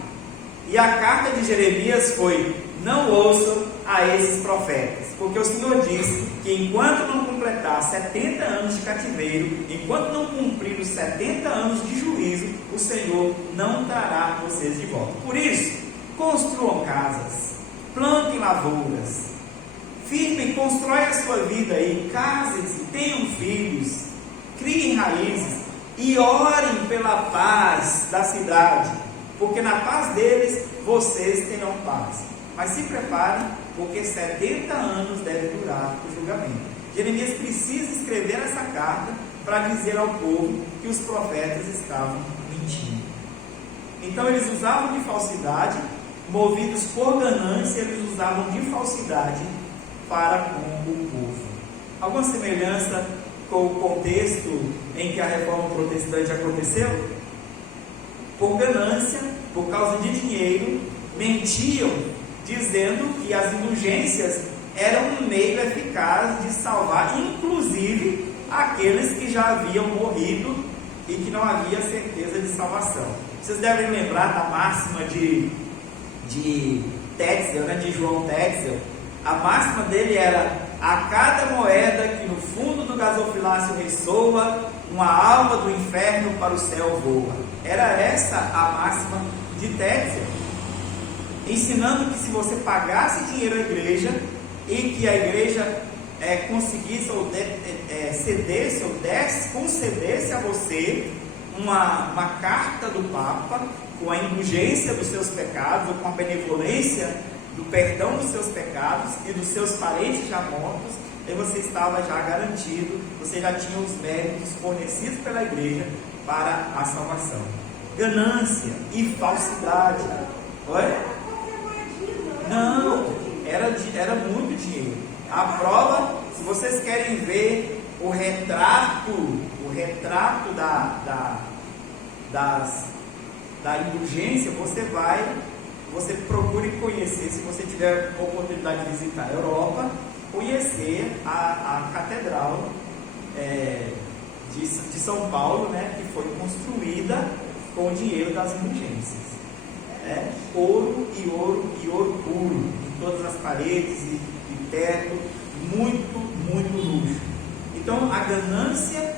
E a carta de Jeremias foi: não ouçam a esses profetas, porque o Senhor disse que enquanto não completar 70 anos de cativeiro, enquanto não cumprir os 70 anos de juízo, o Senhor não trará vocês de volta. Por isso, construam casas, plantem lavouras, firmem, constroem a sua vida aí, casem-se, tenham filhos, criem raízes e orem pela paz da cidade, porque na paz deles vocês terão paz. Mas se preparem, porque 70 anos deve durar o julgamento. Jeremias precisa escrever essa carta para dizer ao povo que os profetas estavam mentindo. Então eles usavam de falsidade, movidos por ganância, eles usavam de falsidade para com o povo. Alguma semelhança com o contexto em que a reforma protestante aconteceu? Por ganância, por causa de dinheiro, mentiam, dizendo que as indulgências eram um meio eficaz de salvar, inclusive, aqueles que já haviam morrido e que não havia certeza de salvação. Vocês devem lembrar da máxima de Tetzel, de João Tetzel. A máxima dele era: a cada moeda que no fundo do gasofilácio ressoa, uma alma do inferno para o céu voa. Era essa a máxima de Tetzel, ensinando que se você pagasse dinheiro à igreja e que a igreja conseguisse ou cedesse ou concedesse a você uma carta do Papa com a indulgência dos seus pecados, ou com a benevolência do perdão dos seus pecados e dos seus parentes já mortos, aí você estava já garantido, você já tinha os méritos fornecidos pela igreja para a salvação. ganância e falsidade. Olha? Não, era muito dinheiro. A prova, se vocês querem ver o retrato da indulgência, você procure conhecer, se você tiver a oportunidade de visitar a Europa, conhecer a catedral de São Paulo, né, que foi construída com o dinheiro das indulgências. Ouro e ouro e ouro puro em todas as paredes e teto, muito luxo. Então a ganância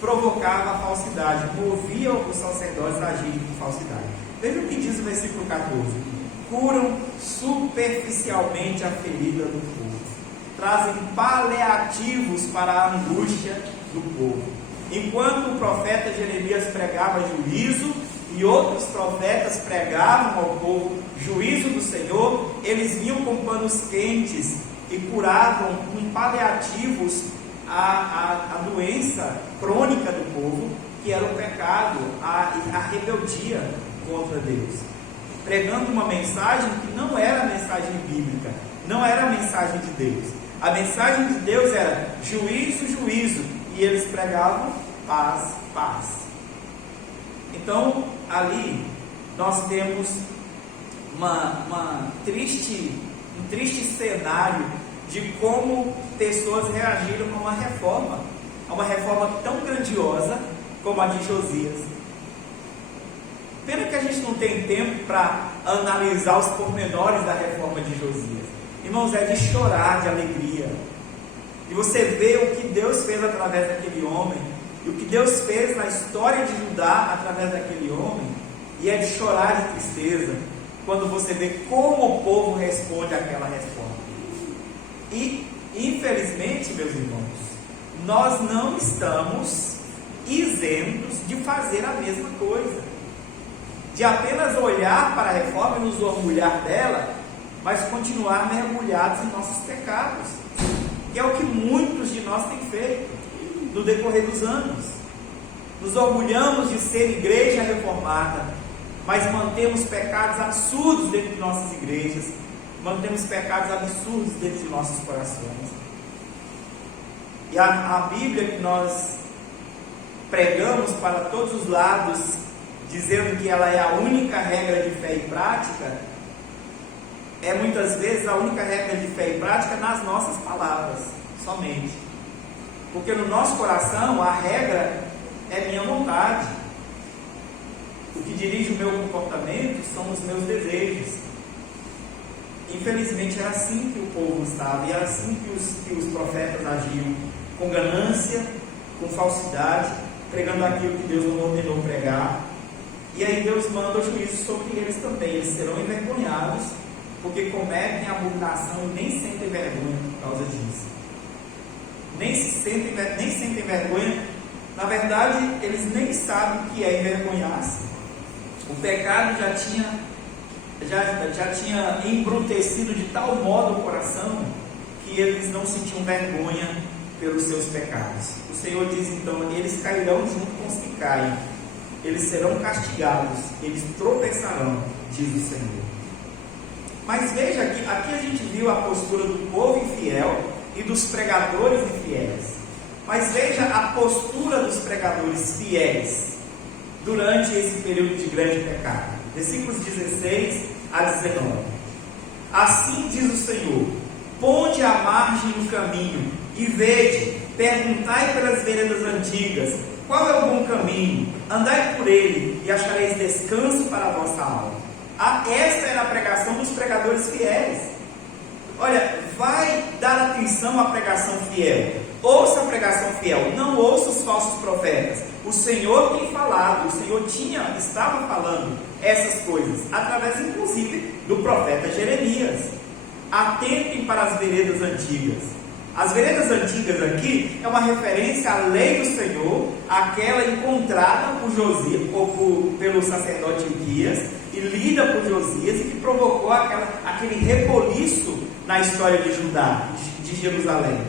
provocava a falsidade, movia os sacerdotes a agirem com falsidade. Veja o que diz o versículo 14: curam superficialmente a ferida do povo, trazem paliativos para a angústia do povo. Enquanto o profeta Jeremias pregava juízo e outros profetas pregavam ao povo juízo do Senhor, eles vinham com panos quentes e curavam com paliativos a doença crônica do povo, que era o pecado, a rebeldia contra Deus, pregando uma mensagem que não era a mensagem bíblica, não era a mensagem de Deus. A mensagem de Deus era juízo, juízo, e eles pregavam paz, paz. Então ali nós temos um triste cenário de como pessoas reagiram a uma reforma tão grandiosa como a de Josias. Pena que a gente não tem tempo para analisar os pormenores da reforma de Josias. Irmãos, é de chorar de alegria, e você vê o que Deus fez através daquele homem, e o que Deus fez na história de Judá através daquele homem, e é de chorar de tristeza quando você vê como o povo responde àquela reforma. E infelizmente, meus irmãos, nós não estamos isentos de fazer a mesma coisa, de apenas olhar para a reforma e nos orgulhar dela, mas continuar mergulhados em nossos pecados, que é o que muitos de nós têm feito no decorrer dos anos. Nos orgulhamos de ser igreja reformada, mas mantemos pecados absurdos dentro de nossas igrejas, mantemos pecados absurdos dentro de nossos corações. E a Bíblia que nós pregamos para todos os lados, dizendo que ela é a única regra de fé e prática, é muitas vezes a única regra de fé e prática nas nossas palavras, somente. Porque no nosso coração a regra é minha vontade. O que dirige o meu comportamento são os meus desejos. Infelizmente era assim que o povo estava, e era assim que os profetas agiam, com ganância, com falsidade, pregando aquilo que Deus não ordenou pregar. E aí Deus manda o juízo sobre eles também. Eles serão envergonhados, porque cometem abominação e nem sentem vergonha por causa disso. Nem sentem vergonha. Na verdade, eles nem sabem o que é envergonhar-se. O pecado já tinha embrutecido de tal modo o coração que eles não sentiam vergonha pelos seus pecados. O Senhor diz então: eles cairão junto com os que caem, eles serão castigados, eles tropeçarão, diz o Senhor. Mas veja que aqui a gente viu a postura do povo infiel e dos pregadores infiéis. Mas veja a postura dos pregadores fiéis durante esse período de grande pecado. Versículos 16 a 19. Assim diz o Senhor: ponde à margem do caminho e vede, perguntai pelas veredas antigas, qual é o bom caminho? Andai por ele e achareis descanso para a vossa alma. Esta era a pregação dos pregadores fiéis. Olha, vai dar atenção à pregação fiel. Ouça a pregação fiel, não ouça os falsos profetas. O Senhor tem falado, o Senhor estava falando essas coisas, através inclusive do profeta Jeremias. Atentem para as veredas antigas. As veredas antigas aqui é uma referência à lei do Senhor, aquela encontrada por Josias, pelo sacerdote Hilquias, e lida por Josias, e que provocou aquele reboliço na história de Judá, de Jerusalém.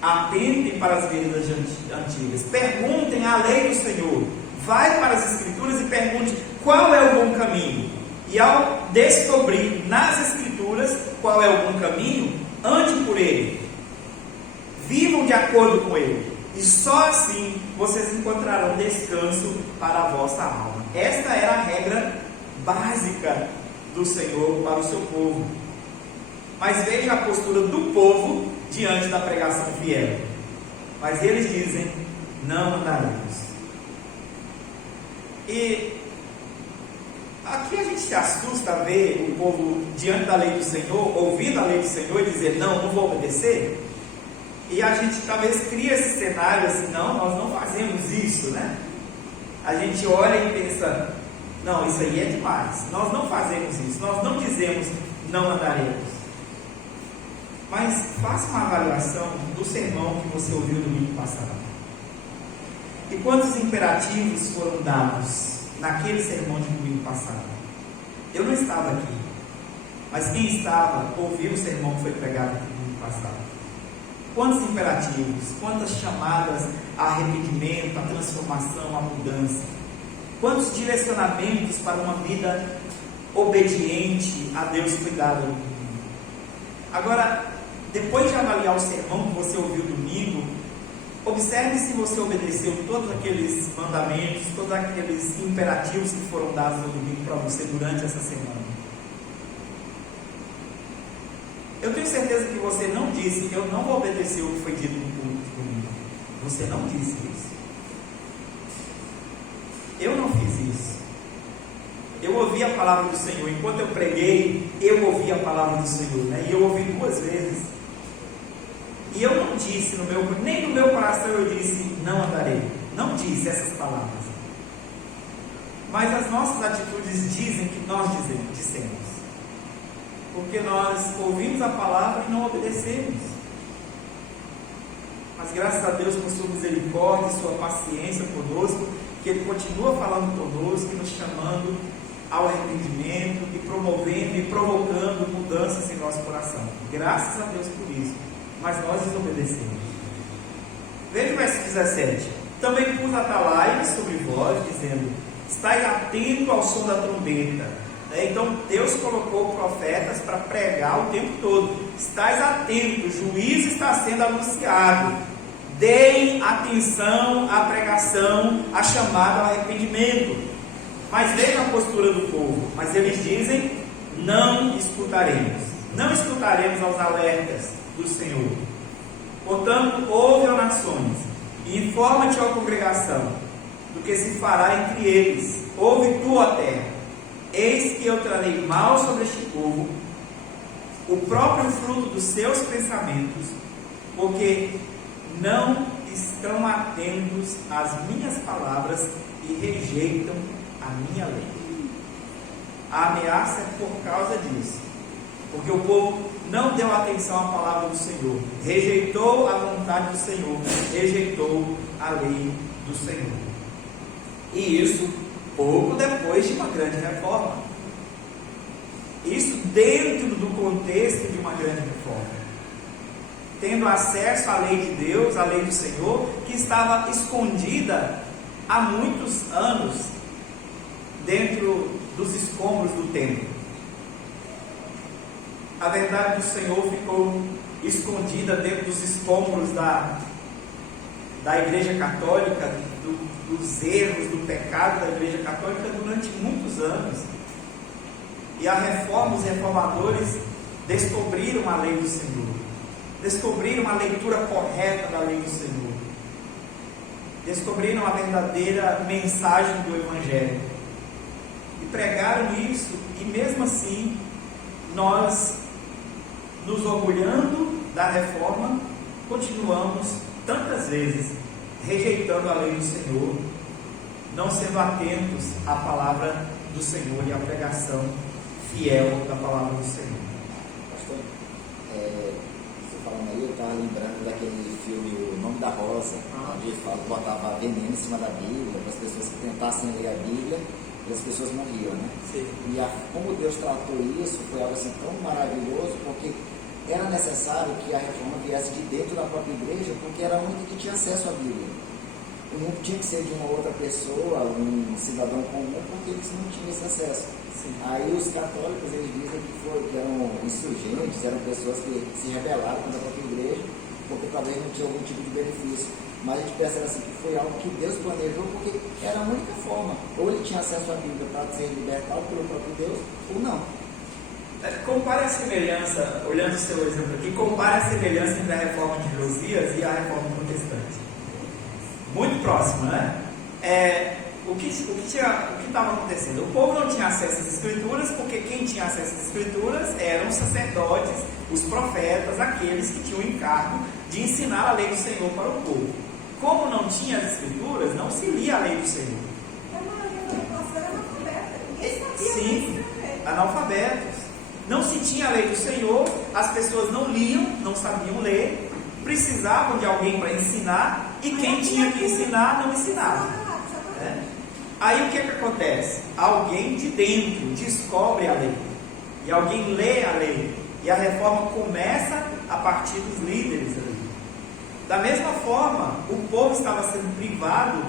Atentem para as veredas antigas, perguntem a lei do Senhor, vai para as Escrituras e pergunte qual é o bom caminho. E ao descobrir nas Escrituras qual é o bom caminho, ande por ele. Vivam de acordo com ele. E só assim vocês encontrarão descanso para a vossa alma. Esta era a regra básica do Senhor para o seu povo. Mas veja a postura do povo diante da pregação fiel. Mas eles dizem: não andaremos. E aqui a gente se assusta a ver o povo diante da lei do Senhor, ouvindo a lei do Senhor e dizer: não vou obedecer. E a gente talvez cria esse cenário assim: não, nós não fazemos isso, né? A gente olha e pensa: não, isso aí é demais, nós não fazemos isso, nós não dizemos não andaremos. Mas faça uma avaliação do sermão que você ouviu no domingo passado. E quantos imperativos foram dados naquele sermão de domingo passado? Eu não estava aqui, mas quem estava ouviu o sermão que foi pregado no domingo passado. Quantos imperativos, quantas chamadas a arrependimento, a transformação, a mudança. Quantos direcionamentos para uma vida obediente a Deus foi dado no domingo. Agora, depois de avaliar o sermão que você ouviu domingo, observe se você obedeceu todos aqueles mandamentos, todos aqueles imperativos que foram dados no domingo para você durante essa semana. Eu tenho certeza que você não disse: eu não vou obedecer o que foi dito no culto de domingo. Você não disse isso. Eu não fiz isso. Eu ouvi a palavra do Senhor. Enquanto eu preguei, eu ouvi a palavra do Senhor, né? E eu ouvi 2 vezes. E eu não disse nem no meu coração eu disse: não andarei. Não disse essas palavras. Mas as nossas atitudes dizem que nós dissemos. Porque nós ouvimos a palavra e não obedecemos. Mas graças a Deus por sua misericórdia e sua paciência conosco, que Ele continua falando conosco e nos chamando ao arrependimento e promovendo e provocando mudanças em nosso coração. Graças a Deus por isso. Mas nós desobedecemos. Veja o verso 17. Também pus atalaias sobre vós, dizendo: estai atento ao som da trombeta. Então Deus colocou profetas para pregar o tempo todo. Estais atentos, o juízo está sendo anunciado. Deem atenção à pregação, à chamada ao arrependimento. Mas veja a postura do povo. Mas eles dizem: não escutaremos. Não escutaremos aos alertas do Senhor. Portanto, ouve, ó nações, e informa-te, ó congregação, do que se fará entre eles. Ouve tu, ó terra. Eis que eu trarei mal sobre este povo, o próprio fruto dos seus pensamentos, porque não estão atentos às minhas palavras e rejeitam a minha lei. A ameaça é por causa disso, porque o povo não deu atenção à palavra do Senhor, rejeitou a vontade do Senhor, rejeitou a lei do Senhor. E isso pouco depois de uma grande reforma. Isso dentro do contexto de uma grande reforma. Tendo acesso à lei de Deus, à lei do Senhor, que estava escondida há muitos anos dentro dos escombros do templo. A verdade do Senhor ficou escondida dentro dos escombros da Igreja Católica, dos erros, do pecado da Igreja Católica durante muitos anos. E a reforma, os reformadores descobriram a lei do Senhor, descobriram a leitura correta da lei do Senhor, descobriram a verdadeira mensagem do Evangelho e pregaram isso. E mesmo assim, nós, nos orgulhando da reforma, continuamos tantas vezes rejeitando a lei do Senhor, não sendo atentos à palavra do Senhor e à pregação fiel da palavra do Senhor. Pastor, você falando aí, eu estava lembrando daquele filme O Nome da Rosa, onde ele botava veneno em cima da Bíblia, para as pessoas que tentassem ler a Bíblia, e as pessoas morriam, né? Sim. E como Deus tratou isso, foi algo assim tão maravilhoso, porque era necessário que a reforma viesse de dentro da própria igreja, porque era a única que tinha acesso à Bíblia. tinha que ser de uma outra pessoa, um cidadão comum, porque eles não tinham esse acesso. Sim. Aí os católicos, eles dizem que eram insurgentes, eram pessoas que se rebelaram contra a própria igreja, porque talvez não tinha algum tipo de benefício. Mas a gente percebe assim que foi algo que Deus planejou, porque era a única forma. Ou ele tinha acesso à Bíblia para ser libertado pelo próprio Deus, ou não. Compare a semelhança, olhando o seu exemplo aqui, compare a semelhança entre a reforma de Josias e a reforma protestante. Muito próximo, né? O que estava acontecendo? O povo não tinha acesso às escrituras, porque quem tinha acesso às escrituras eram os sacerdotes, os profetas, aqueles que tinham o encargo de ensinar a lei do Senhor para o povo. Como não tinha as escrituras, não se lia a lei do Senhor. Sim, analfabetos. Não se tinha a lei do Senhor, as pessoas não liam, não sabiam ler, precisavam de alguém para ensinar, e quem tinha que ensinar não ensinava. Aí o que acontece? Alguém de dentro descobre a lei, e alguém lê a lei, e a reforma começa a partir dos líderes ali. Da mesma forma, o povo estava sendo privado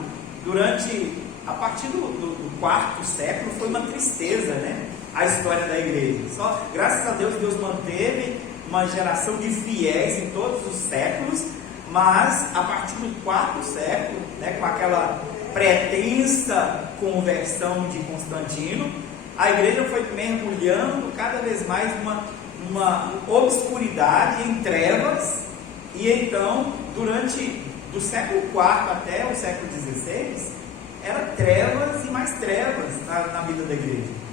a partir do quarto século, foi uma tristeza, né? A história da igreja. Só graças a Deus, Deus manteve uma geração de fiéis em todos os séculos, mas a partir do quarto século, né, com aquela pretensa conversão de Constantino, a igreja foi mergulhando cada vez mais numa obscuridade, em trevas, e então, do século IV até o século XVI, era trevas e mais trevas na vida da igreja.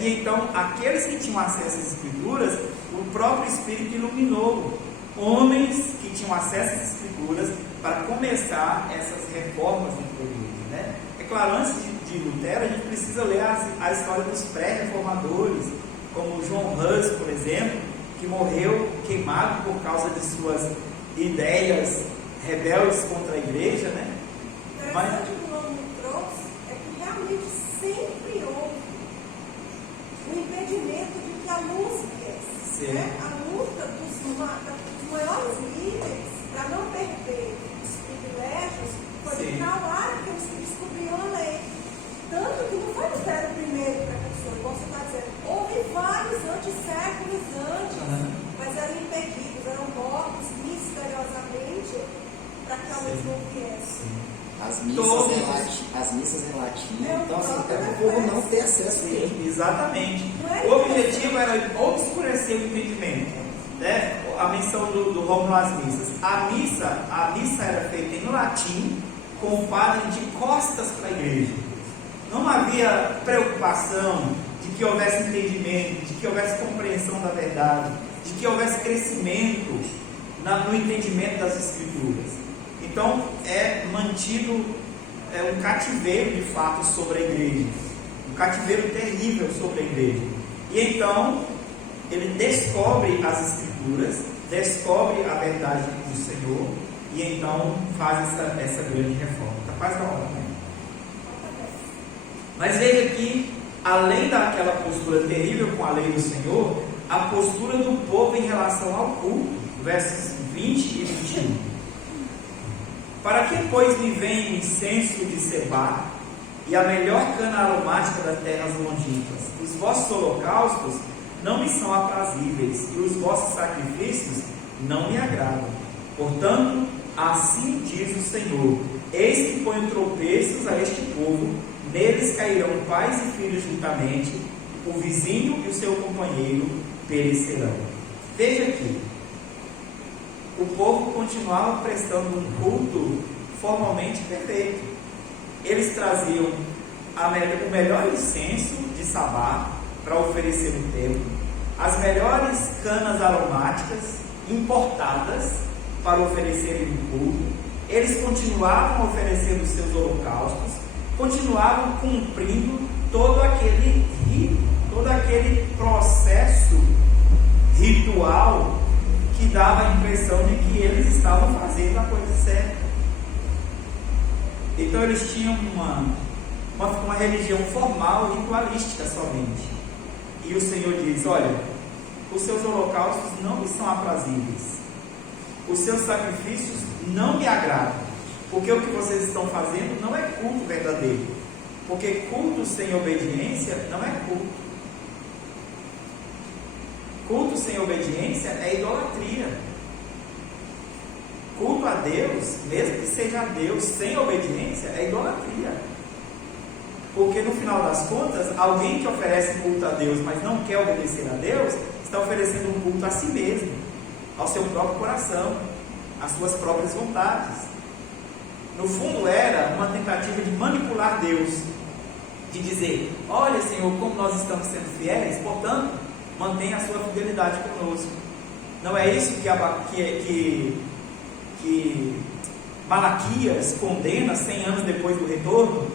E então, aqueles que tinham acesso às escrituras, o próprio Espírito iluminou homens que tinham acesso às escrituras para começar essas reformas dentro da igreja, né? É claro, antes de Lutero, a gente precisa ler a história dos pré-reformadores, como João Hus, por exemplo, que morreu queimado por causa de suas ideias rebeldes contra a igreja, né? Mas o que o nome trouxe é que realmente sempre houve o impedimento de que a luz viesse, né? A luta dos maiores líderes para não perder os privilégios foi de calar aqueles que descobriam a lei. Tanto que não foi Lutero o primeiro precursor, igual você está dizendo. Houve vários séculos antes, mas eram impedidos, eram mortos misteriosamente para que a luz não viesse. As missas em latim, então assim, para o povo não ter acesso a ele. Exatamente. O objetivo era obscurecer o entendimento, né? A menção do Rômulo às missas. A missa era feita em latim, com o padre de costas para a igreja. Não havia preocupação de que houvesse entendimento, de que houvesse compreensão da verdade, de que houvesse crescimento no entendimento das escrituras. Então é mantido um cativeiro de fato sobre a igreja, um cativeiro terrível sobre a igreja. E então ele descobre as escrituras, descobre a verdade do Senhor, e então faz essa grande reforma. Está quase da hora, né? Mas veja que, além daquela postura terrível com a lei do Senhor, a postura do povo em relação ao culto, versos 20 e 21. Para que, pois, me vem o incenso de Sebá e a melhor cana aromática das terras longínquas? Os vossos holocaustos não me são aprazíveis, e os vossos sacrifícios não me agradam. Portanto, assim diz o Senhor: eis que ponho tropeços a este povo, neles cairão pais e filhos juntamente, o vizinho e o seu companheiro perecerão. Veja aqui, o povo continuava prestando um culto formalmente perfeito. Eles traziam o melhor incenso de Sabá para oferecer no templo, as melhores canas aromáticas importadas para oferecerem no culto. Eles continuavam oferecendo seus holocaustos, continuavam cumprindo todo aquele rito, todo aquele processo ritual que dava a impressão de que eles estavam fazendo a coisa certa. Então eles tinham uma religião formal, ritualística somente. E o Senhor diz: olha, os seus holocaustos não me são aprazíveis, os seus sacrifícios não me agradam. Porque o que vocês estão fazendo não é culto verdadeiro. Porque culto sem obediência não é culto. Culto sem obediência é idolatria. Culto a Deus, mesmo que seja a Deus sem obediência, é idolatria. Porque no final das contas, alguém que oferece culto a Deus, mas não quer obedecer a Deus, está oferecendo um culto a si mesmo, ao seu próprio coração, às suas próprias vontades. No fundo era uma tentativa de manipular Deus, de dizer: olha, Senhor, como nós estamos sendo fiéis, portanto, mantenha a sua fidelidade conosco. Não é isso que Malaquias condena 100 anos depois do retorno?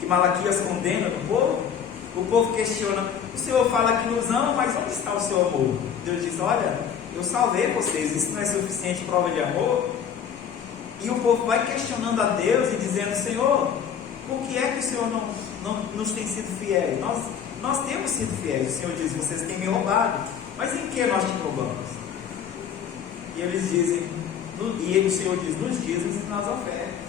Que Malaquias condena no povo? O povo questiona: o Senhor fala que nos ama, mas onde está o seu amor? Deus diz: olha, eu salvei vocês, isso não é suficiente prova de amor? E o povo vai questionando a Deus e dizendo: Senhor, por que é que o Senhor não nos tem sido fiéis? Nós temos sido fiéis. O Senhor diz: vocês têm me roubado. Mas em que nós te roubamos? E eles dizem, e o Senhor diz: nos dízimos e nas ofertas.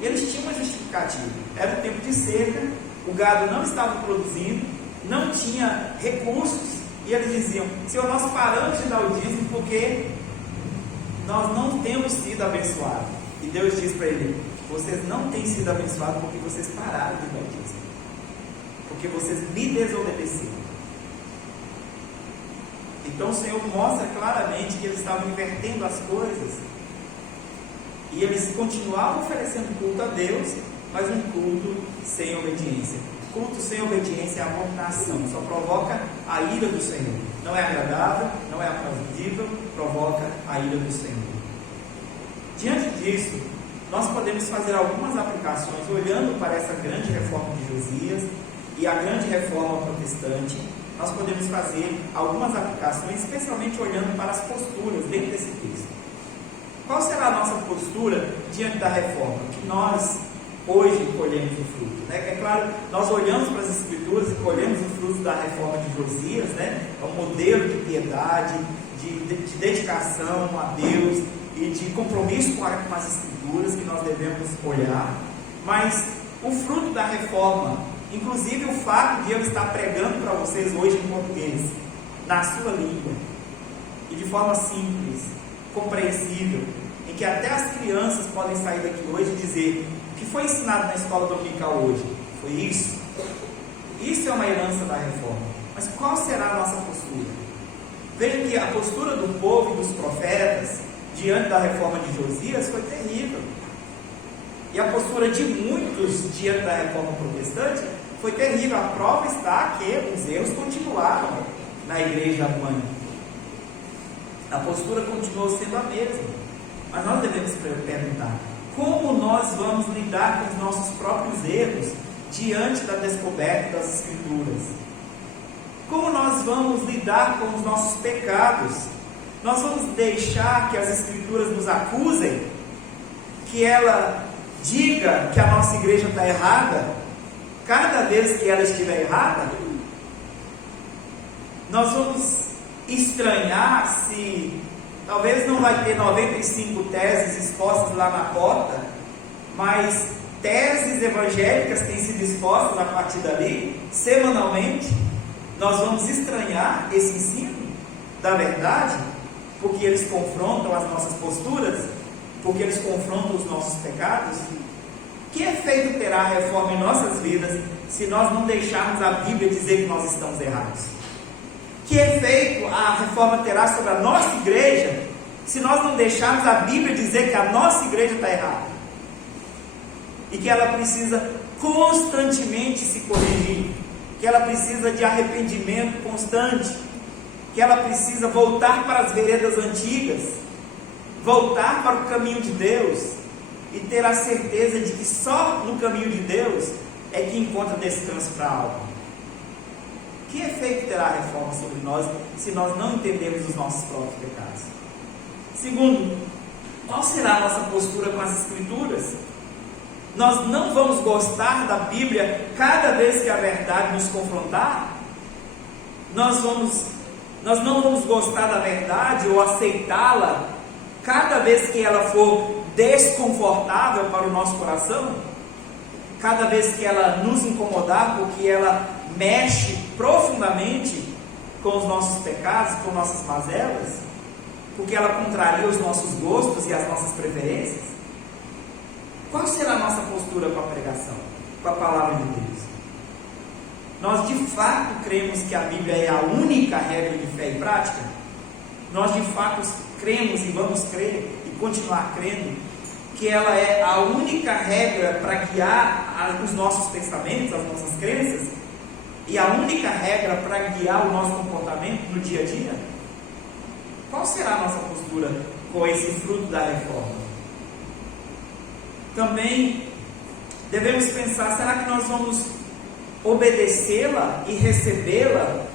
E eles tinham uma justificativa. Era o tempo de seca, o gado não estava produzindo, não tinha recursos, e eles diziam: Senhor, nós paramos de dar o dízimo porque nós não temos sido abençoados. E Deus diz para ele: vocês não têm sido abençoados porque vocês pararam de dar o dízimo, porque vocês me desobedeceram. Então o Senhor mostra claramente que eles estavam invertendo as coisas, e eles continuavam oferecendo culto a Deus, mas um culto sem obediência. Culto sem obediência é abominação, só provoca a ira do Senhor. Não é agradável, não é aprazível, provoca a ira do Senhor. Diante disso, nós podemos fazer algumas aplicações olhando para essa grande reforma de Josias e a grande reforma protestante. Nós podemos fazer algumas aplicações, especialmente olhando para as posturas dentro desse texto. Qual será a nossa postura diante da reforma? Que nós hoje colhemos o fruto, né? É claro, nós olhamos para as Escrituras e colhemos o fruto da reforma de Josias, né? É um modelo de piedade, de dedicação a Deus e de compromisso com as Escrituras que nós devemos olhar. Mas o fruto da reforma, inclusive o fato de eu estar pregando para vocês hoje em português, na sua língua, e de forma simples, compreensível, em que até as crianças podem sair daqui hoje e dizer: o que foi ensinado na escola dominical hoje? Foi isso? Isso é uma herança da reforma. Mas qual será a nossa postura? Veja que a postura do povo e dos profetas diante da reforma de Josias foi terrível. E a postura de muitos diante da reforma protestante foi terrível. A prova está que os erros continuaram na igreja mãe. A postura continuou sendo a mesma. Mas nós devemos perguntar: como nós vamos lidar com os nossos próprios erros diante da descoberta das Escrituras? Como nós vamos lidar com os nossos pecados? Nós vamos deixar que as Escrituras nos acusem? Que ela diga que a nossa igreja está errada cada vez que ela estiver errada? Nós vamos estranhar se talvez não vai ter 95 teses expostas lá na porta, mas teses evangélicas têm sido expostas a partir dali, semanalmente. Nós vamos estranhar esse ensino da verdade, porque eles confrontam as nossas posturas, porque eles confrontam os nossos pecados. Que efeito terá a reforma em nossas vidas se nós não deixarmos a Bíblia dizer que nós estamos errados? Que efeito a reforma terá sobre a nossa igreja se nós não deixarmos a Bíblia dizer que a nossa igreja está errada? E que ela precisa constantemente se corrigir, que ela precisa de arrependimento constante, que ela precisa voltar para as veredas antigas, voltar para o caminho de Deus e ter a certeza de que só no caminho de Deus é que encontra descanso para a alma. Que efeito terá a reforma sobre nós se nós não entendermos os nossos próprios pecados? Segundo, qual será a nossa postura com as Escrituras? Nós não vamos gostar da Bíblia cada vez que a verdade nos confrontar? Nós não vamos gostar da verdade ou aceitá-la cada vez que ela for desconfortável para o nosso coração, cada vez que ela nos incomodar, porque ela mexe profundamente com os nossos pecados, com nossas mazelas, porque ela contraria os nossos gostos e as nossas preferências? Qual será a nossa postura com a pregação, com a palavra de Deus? Nós de fato cremos que a Bíblia é a única regra de fé e prática? Nós de fato cremos e vamos crer e continuar crendo que ela é a única regra para guiar os nossos pensamentos, as nossas crenças, e a única regra para guiar o nosso comportamento no dia a dia? Qual será a nossa postura com esse fruto da reforma? Também devemos pensar, será que nós vamos obedecê-la e recebê-la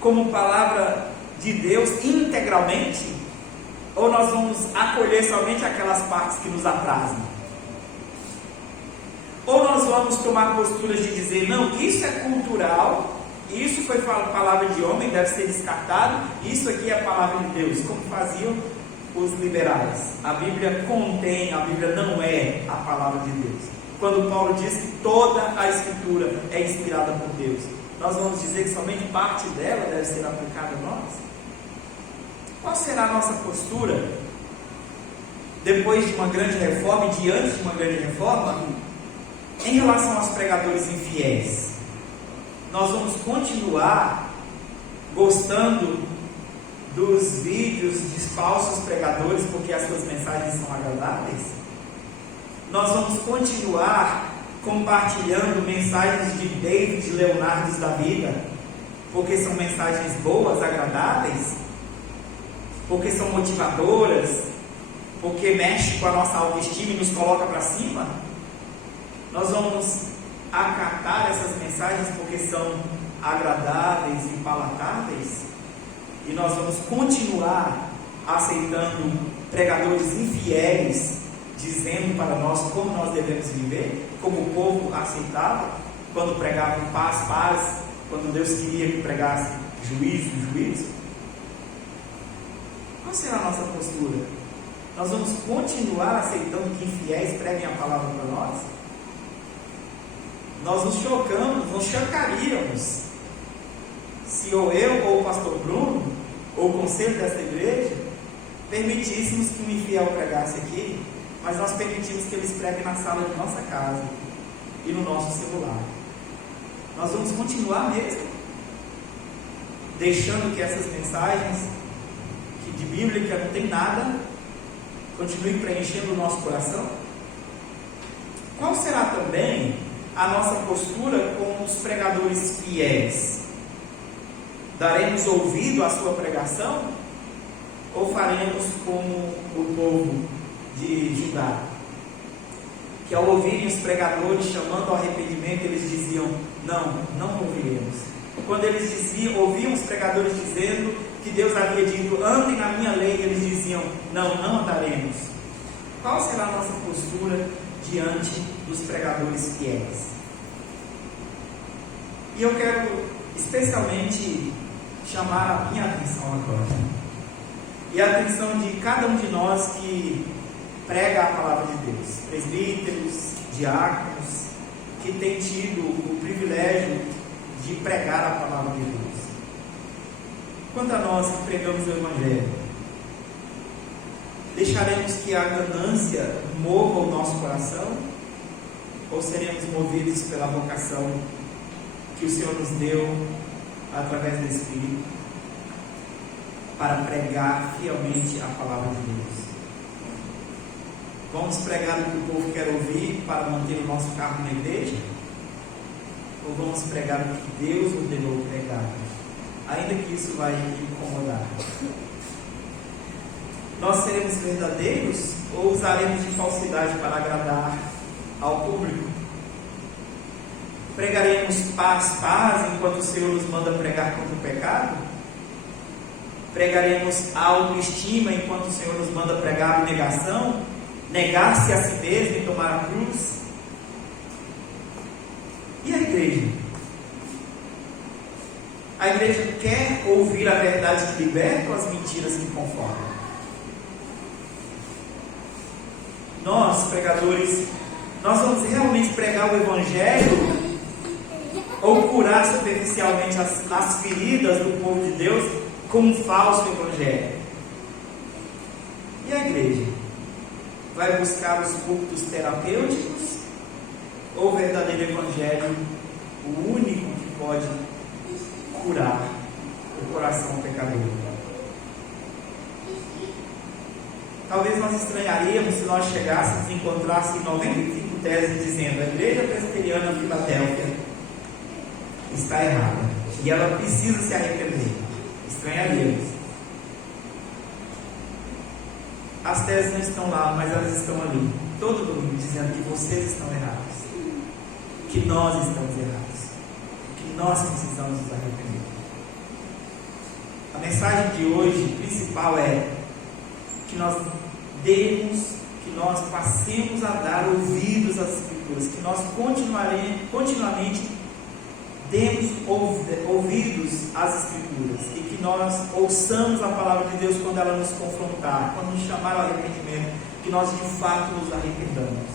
como palavra de Deus integralmente? Ou nós vamos acolher somente aquelas partes que nos aprazem? Ou nós vamos tomar posturas de dizer, não, isso é cultural, isso foi palavra de homem, deve ser descartado, isso aqui é a palavra de Deus, como faziam os liberais. A Bíblia contém, a Bíblia não é a palavra de Deus. Quando Paulo diz que toda a Escritura é inspirada por Deus, nós vamos dizer que somente parte dela deve ser aplicada a nós? Qual será a nossa postura depois de uma grande reforma e diante de uma grande reforma em relação aos pregadores infiéis? Nós vamos continuar gostando dos vídeos de falsos pregadores porque as suas mensagens são agradáveis? Nós vamos continuar compartilhando mensagens de David Leonardo da vida porque são mensagens boas, agradáveis? Porque são motivadoras? Porque mexe com a nossa autoestima e nos coloca para cima? Nós vamos acatar essas mensagens porque são agradáveis e palatáveis? E nós vamos continuar aceitando pregadores infiéis, dizendo para nós como nós devemos viver, como o povo aceitava quando pregavam paz, paz, quando Deus queria que pregasse juízo, juízo? Qual será a nossa postura? Nós vamos continuar aceitando que infiéis preguem a palavra para nós? Nós nos chocamos, nos chocaríamos se ou eu, ou o pastor Bruno, ou o conselho desta igreja permitíssemos que um infiel pregasse aqui, mas nós permitimos que eles preguem na sala de nossa casa e no nosso celular. Nós vamos continuar mesmo deixando que essas mensagens que de bíblica não tem nada continuem preenchendo o nosso coração? Qual será também a nossa postura com os pregadores fiéis? Daremos ouvido à sua pregação? Ou faremos como o povo de Judá, que ao ouvirem os pregadores chamando ao arrependimento, eles diziam, não ouviremos. Quando eles ouviam os pregadores dizendo que Deus havia dito, andem na minha lei, eles diziam, não andaremos. Qual será a nossa postura diante dos pregadores fiéis? E eu quero especialmente chamar a minha atenção agora, e a atenção de cada um de nós que prega a palavra de Deus, presbíteros, diáconos, que tem tido o privilégio de pregar a palavra de Deus. Quanto a nós que pregamos o Evangelho, deixaremos que a ganância mova o nosso coração, ou seremos movidos pela vocação que o Senhor nos deu através do Espírito para pregar fielmente a palavra de Deus? Vamos pregar o que o povo quer ouvir para manter o nosso cargo na igreja? Ou vamos pregar o que Deus ordenou pregar, ainda que isso vai incomodar? Nós seremos verdadeiros ou usaremos de falsidade para agradar ao público? Pregaremos paz, enquanto o Senhor nos manda pregar contra o pecado? Pregaremos autoestima enquanto o Senhor nos manda pregar abnegação? Negar-se a si mesmo e tomar a cruz? E a igreja? A igreja quer ouvir a verdade que liberta ou as mentiras que conformam? pregadores, nós vamos realmente pregar o Evangelho ou curar superficialmente as feridas do povo de Deus com um falso Evangelho? E a igreja? Vai buscar os cultos terapêuticos ou o verdadeiro Evangelho, o único que pode curar o coração pecador? Talvez nós estranharíamos se nós chegássemos e encontrássemos 95 teses dizendo: a igreja presbiteriana Filadélfia está errada e ela precisa se arrepender. Estranharíamos. As teses não estão lá, mas elas estão ali, todo domingo, dizendo que vocês estão errados, que nós estamos errados, que nós precisamos nos arrepender. A mensagem de hoje principal é que nós passemos a dar ouvidos às Escrituras, que nós continuamente demos ouvidos às Escrituras e que nós ouçamos a palavra de Deus quando ela nos confrontar, quando nos chamar ao arrependimento, que nós de fato nos arrependamos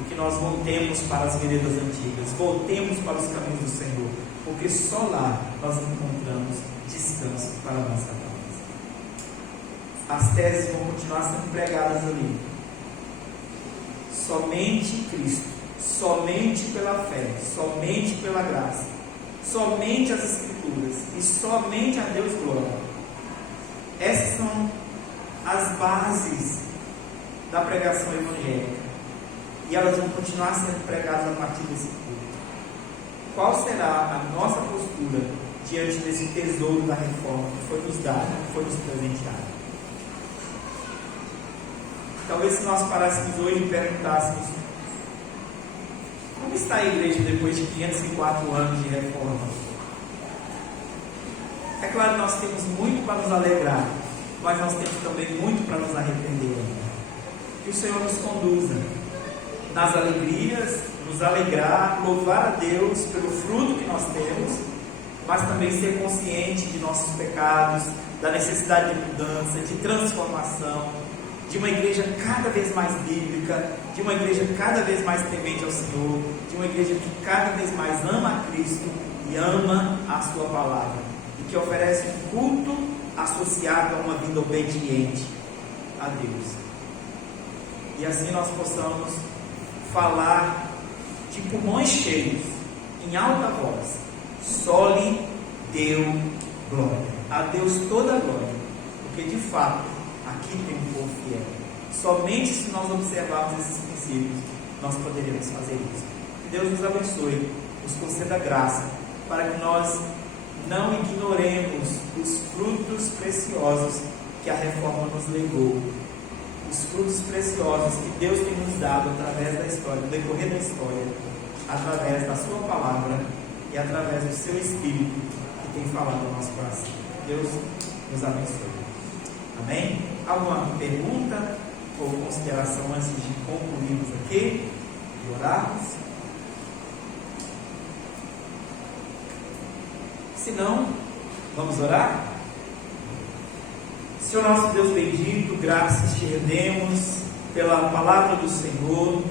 e que nós voltemos para as veredas antigas, voltemos para os caminhos do Senhor, porque só lá nós encontramos descanso para a nossa alma. As teses vão continuar sendo pregadas ali. Somente Cristo, somente pela fé, somente pela graça, somente as Escrituras e somente a Deus glória. Essas são as bases da pregação evangélica e elas vão continuar sendo pregadas a partir desse culto. Qual será a nossa postura diante desse tesouro da reforma que foi nos dado, que foi nos presenteado? Talvez se nós parássemos hoje e perguntássemos: como está a igreja depois de 504 anos de reforma? É claro que nós temos muito para nos alegrar, mas nós temos também muito para nos arrepender. Que o Senhor nos conduza nas alegrias, nos alegrar, louvar a Deus pelo fruto que nós temos, mas também ser consciente de nossos pecados, da necessidade de mudança, de transformação, de uma igreja cada vez mais bíblica, de uma igreja cada vez mais temente ao Senhor, de uma igreja que cada vez mais ama a Cristo e ama a sua palavra, e que oferece um culto associado a uma vida obediente a Deus. E assim nós possamos falar de pulmões cheios, em alta voz: só lhe deu glória, a Deus toda a glória, porque de fato aqui tem um povo fiel. Somente se nós observarmos esses princípios, nós poderemos fazer isso. Que Deus nos abençoe, nos conceda graça, para que nós não ignoremos os frutos preciosos que a reforma nos legou, os frutos preciosos que Deus tem nos dado através da história, no decorrer da história, através da sua palavra e através do seu Espírito que tem falado ao nosso coração. Deus nos abençoe. Amém? Alguma pergunta ou consideração antes de concluirmos aqui, de orarmos? Se não, vamos orar? Senhor nosso Deus bendito, graças te rendemos pela palavra do Senhor,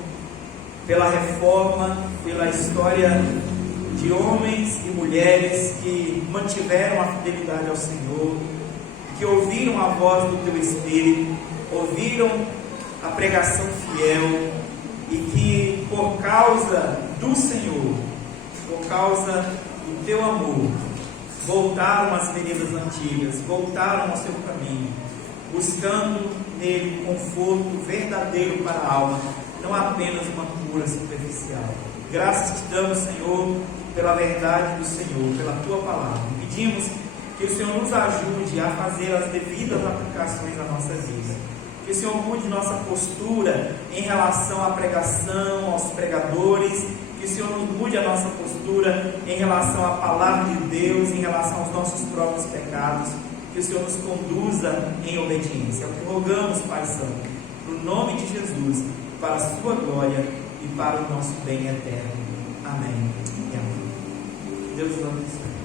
pela reforma, pela história de homens e mulheres que mantiveram a fidelidade ao Senhor, que ouviram a voz do Teu Espírito, ouviram a pregação fiel e que por causa do Senhor, por causa do Teu amor, voltaram às veredas antigas, voltaram ao Seu caminho, buscando nele um conforto verdadeiro para a alma, não apenas uma cura superficial. Graças te damos, Senhor, pela verdade do Senhor, pela Tua palavra. Pedimos que o Senhor nos ajude a fazer as devidas aplicações na nossa vida. Que o Senhor mude nossa postura em relação à pregação, aos pregadores. Que o Senhor mude a nossa postura em relação à palavra de Deus, em relação aos nossos próprios pecados. Que o Senhor nos conduza em obediência. É o que rogamos, Pai Santo, no nome de Jesus, para a sua glória e para o nosso bem eterno. Amém e amém. Deus nos abençoe.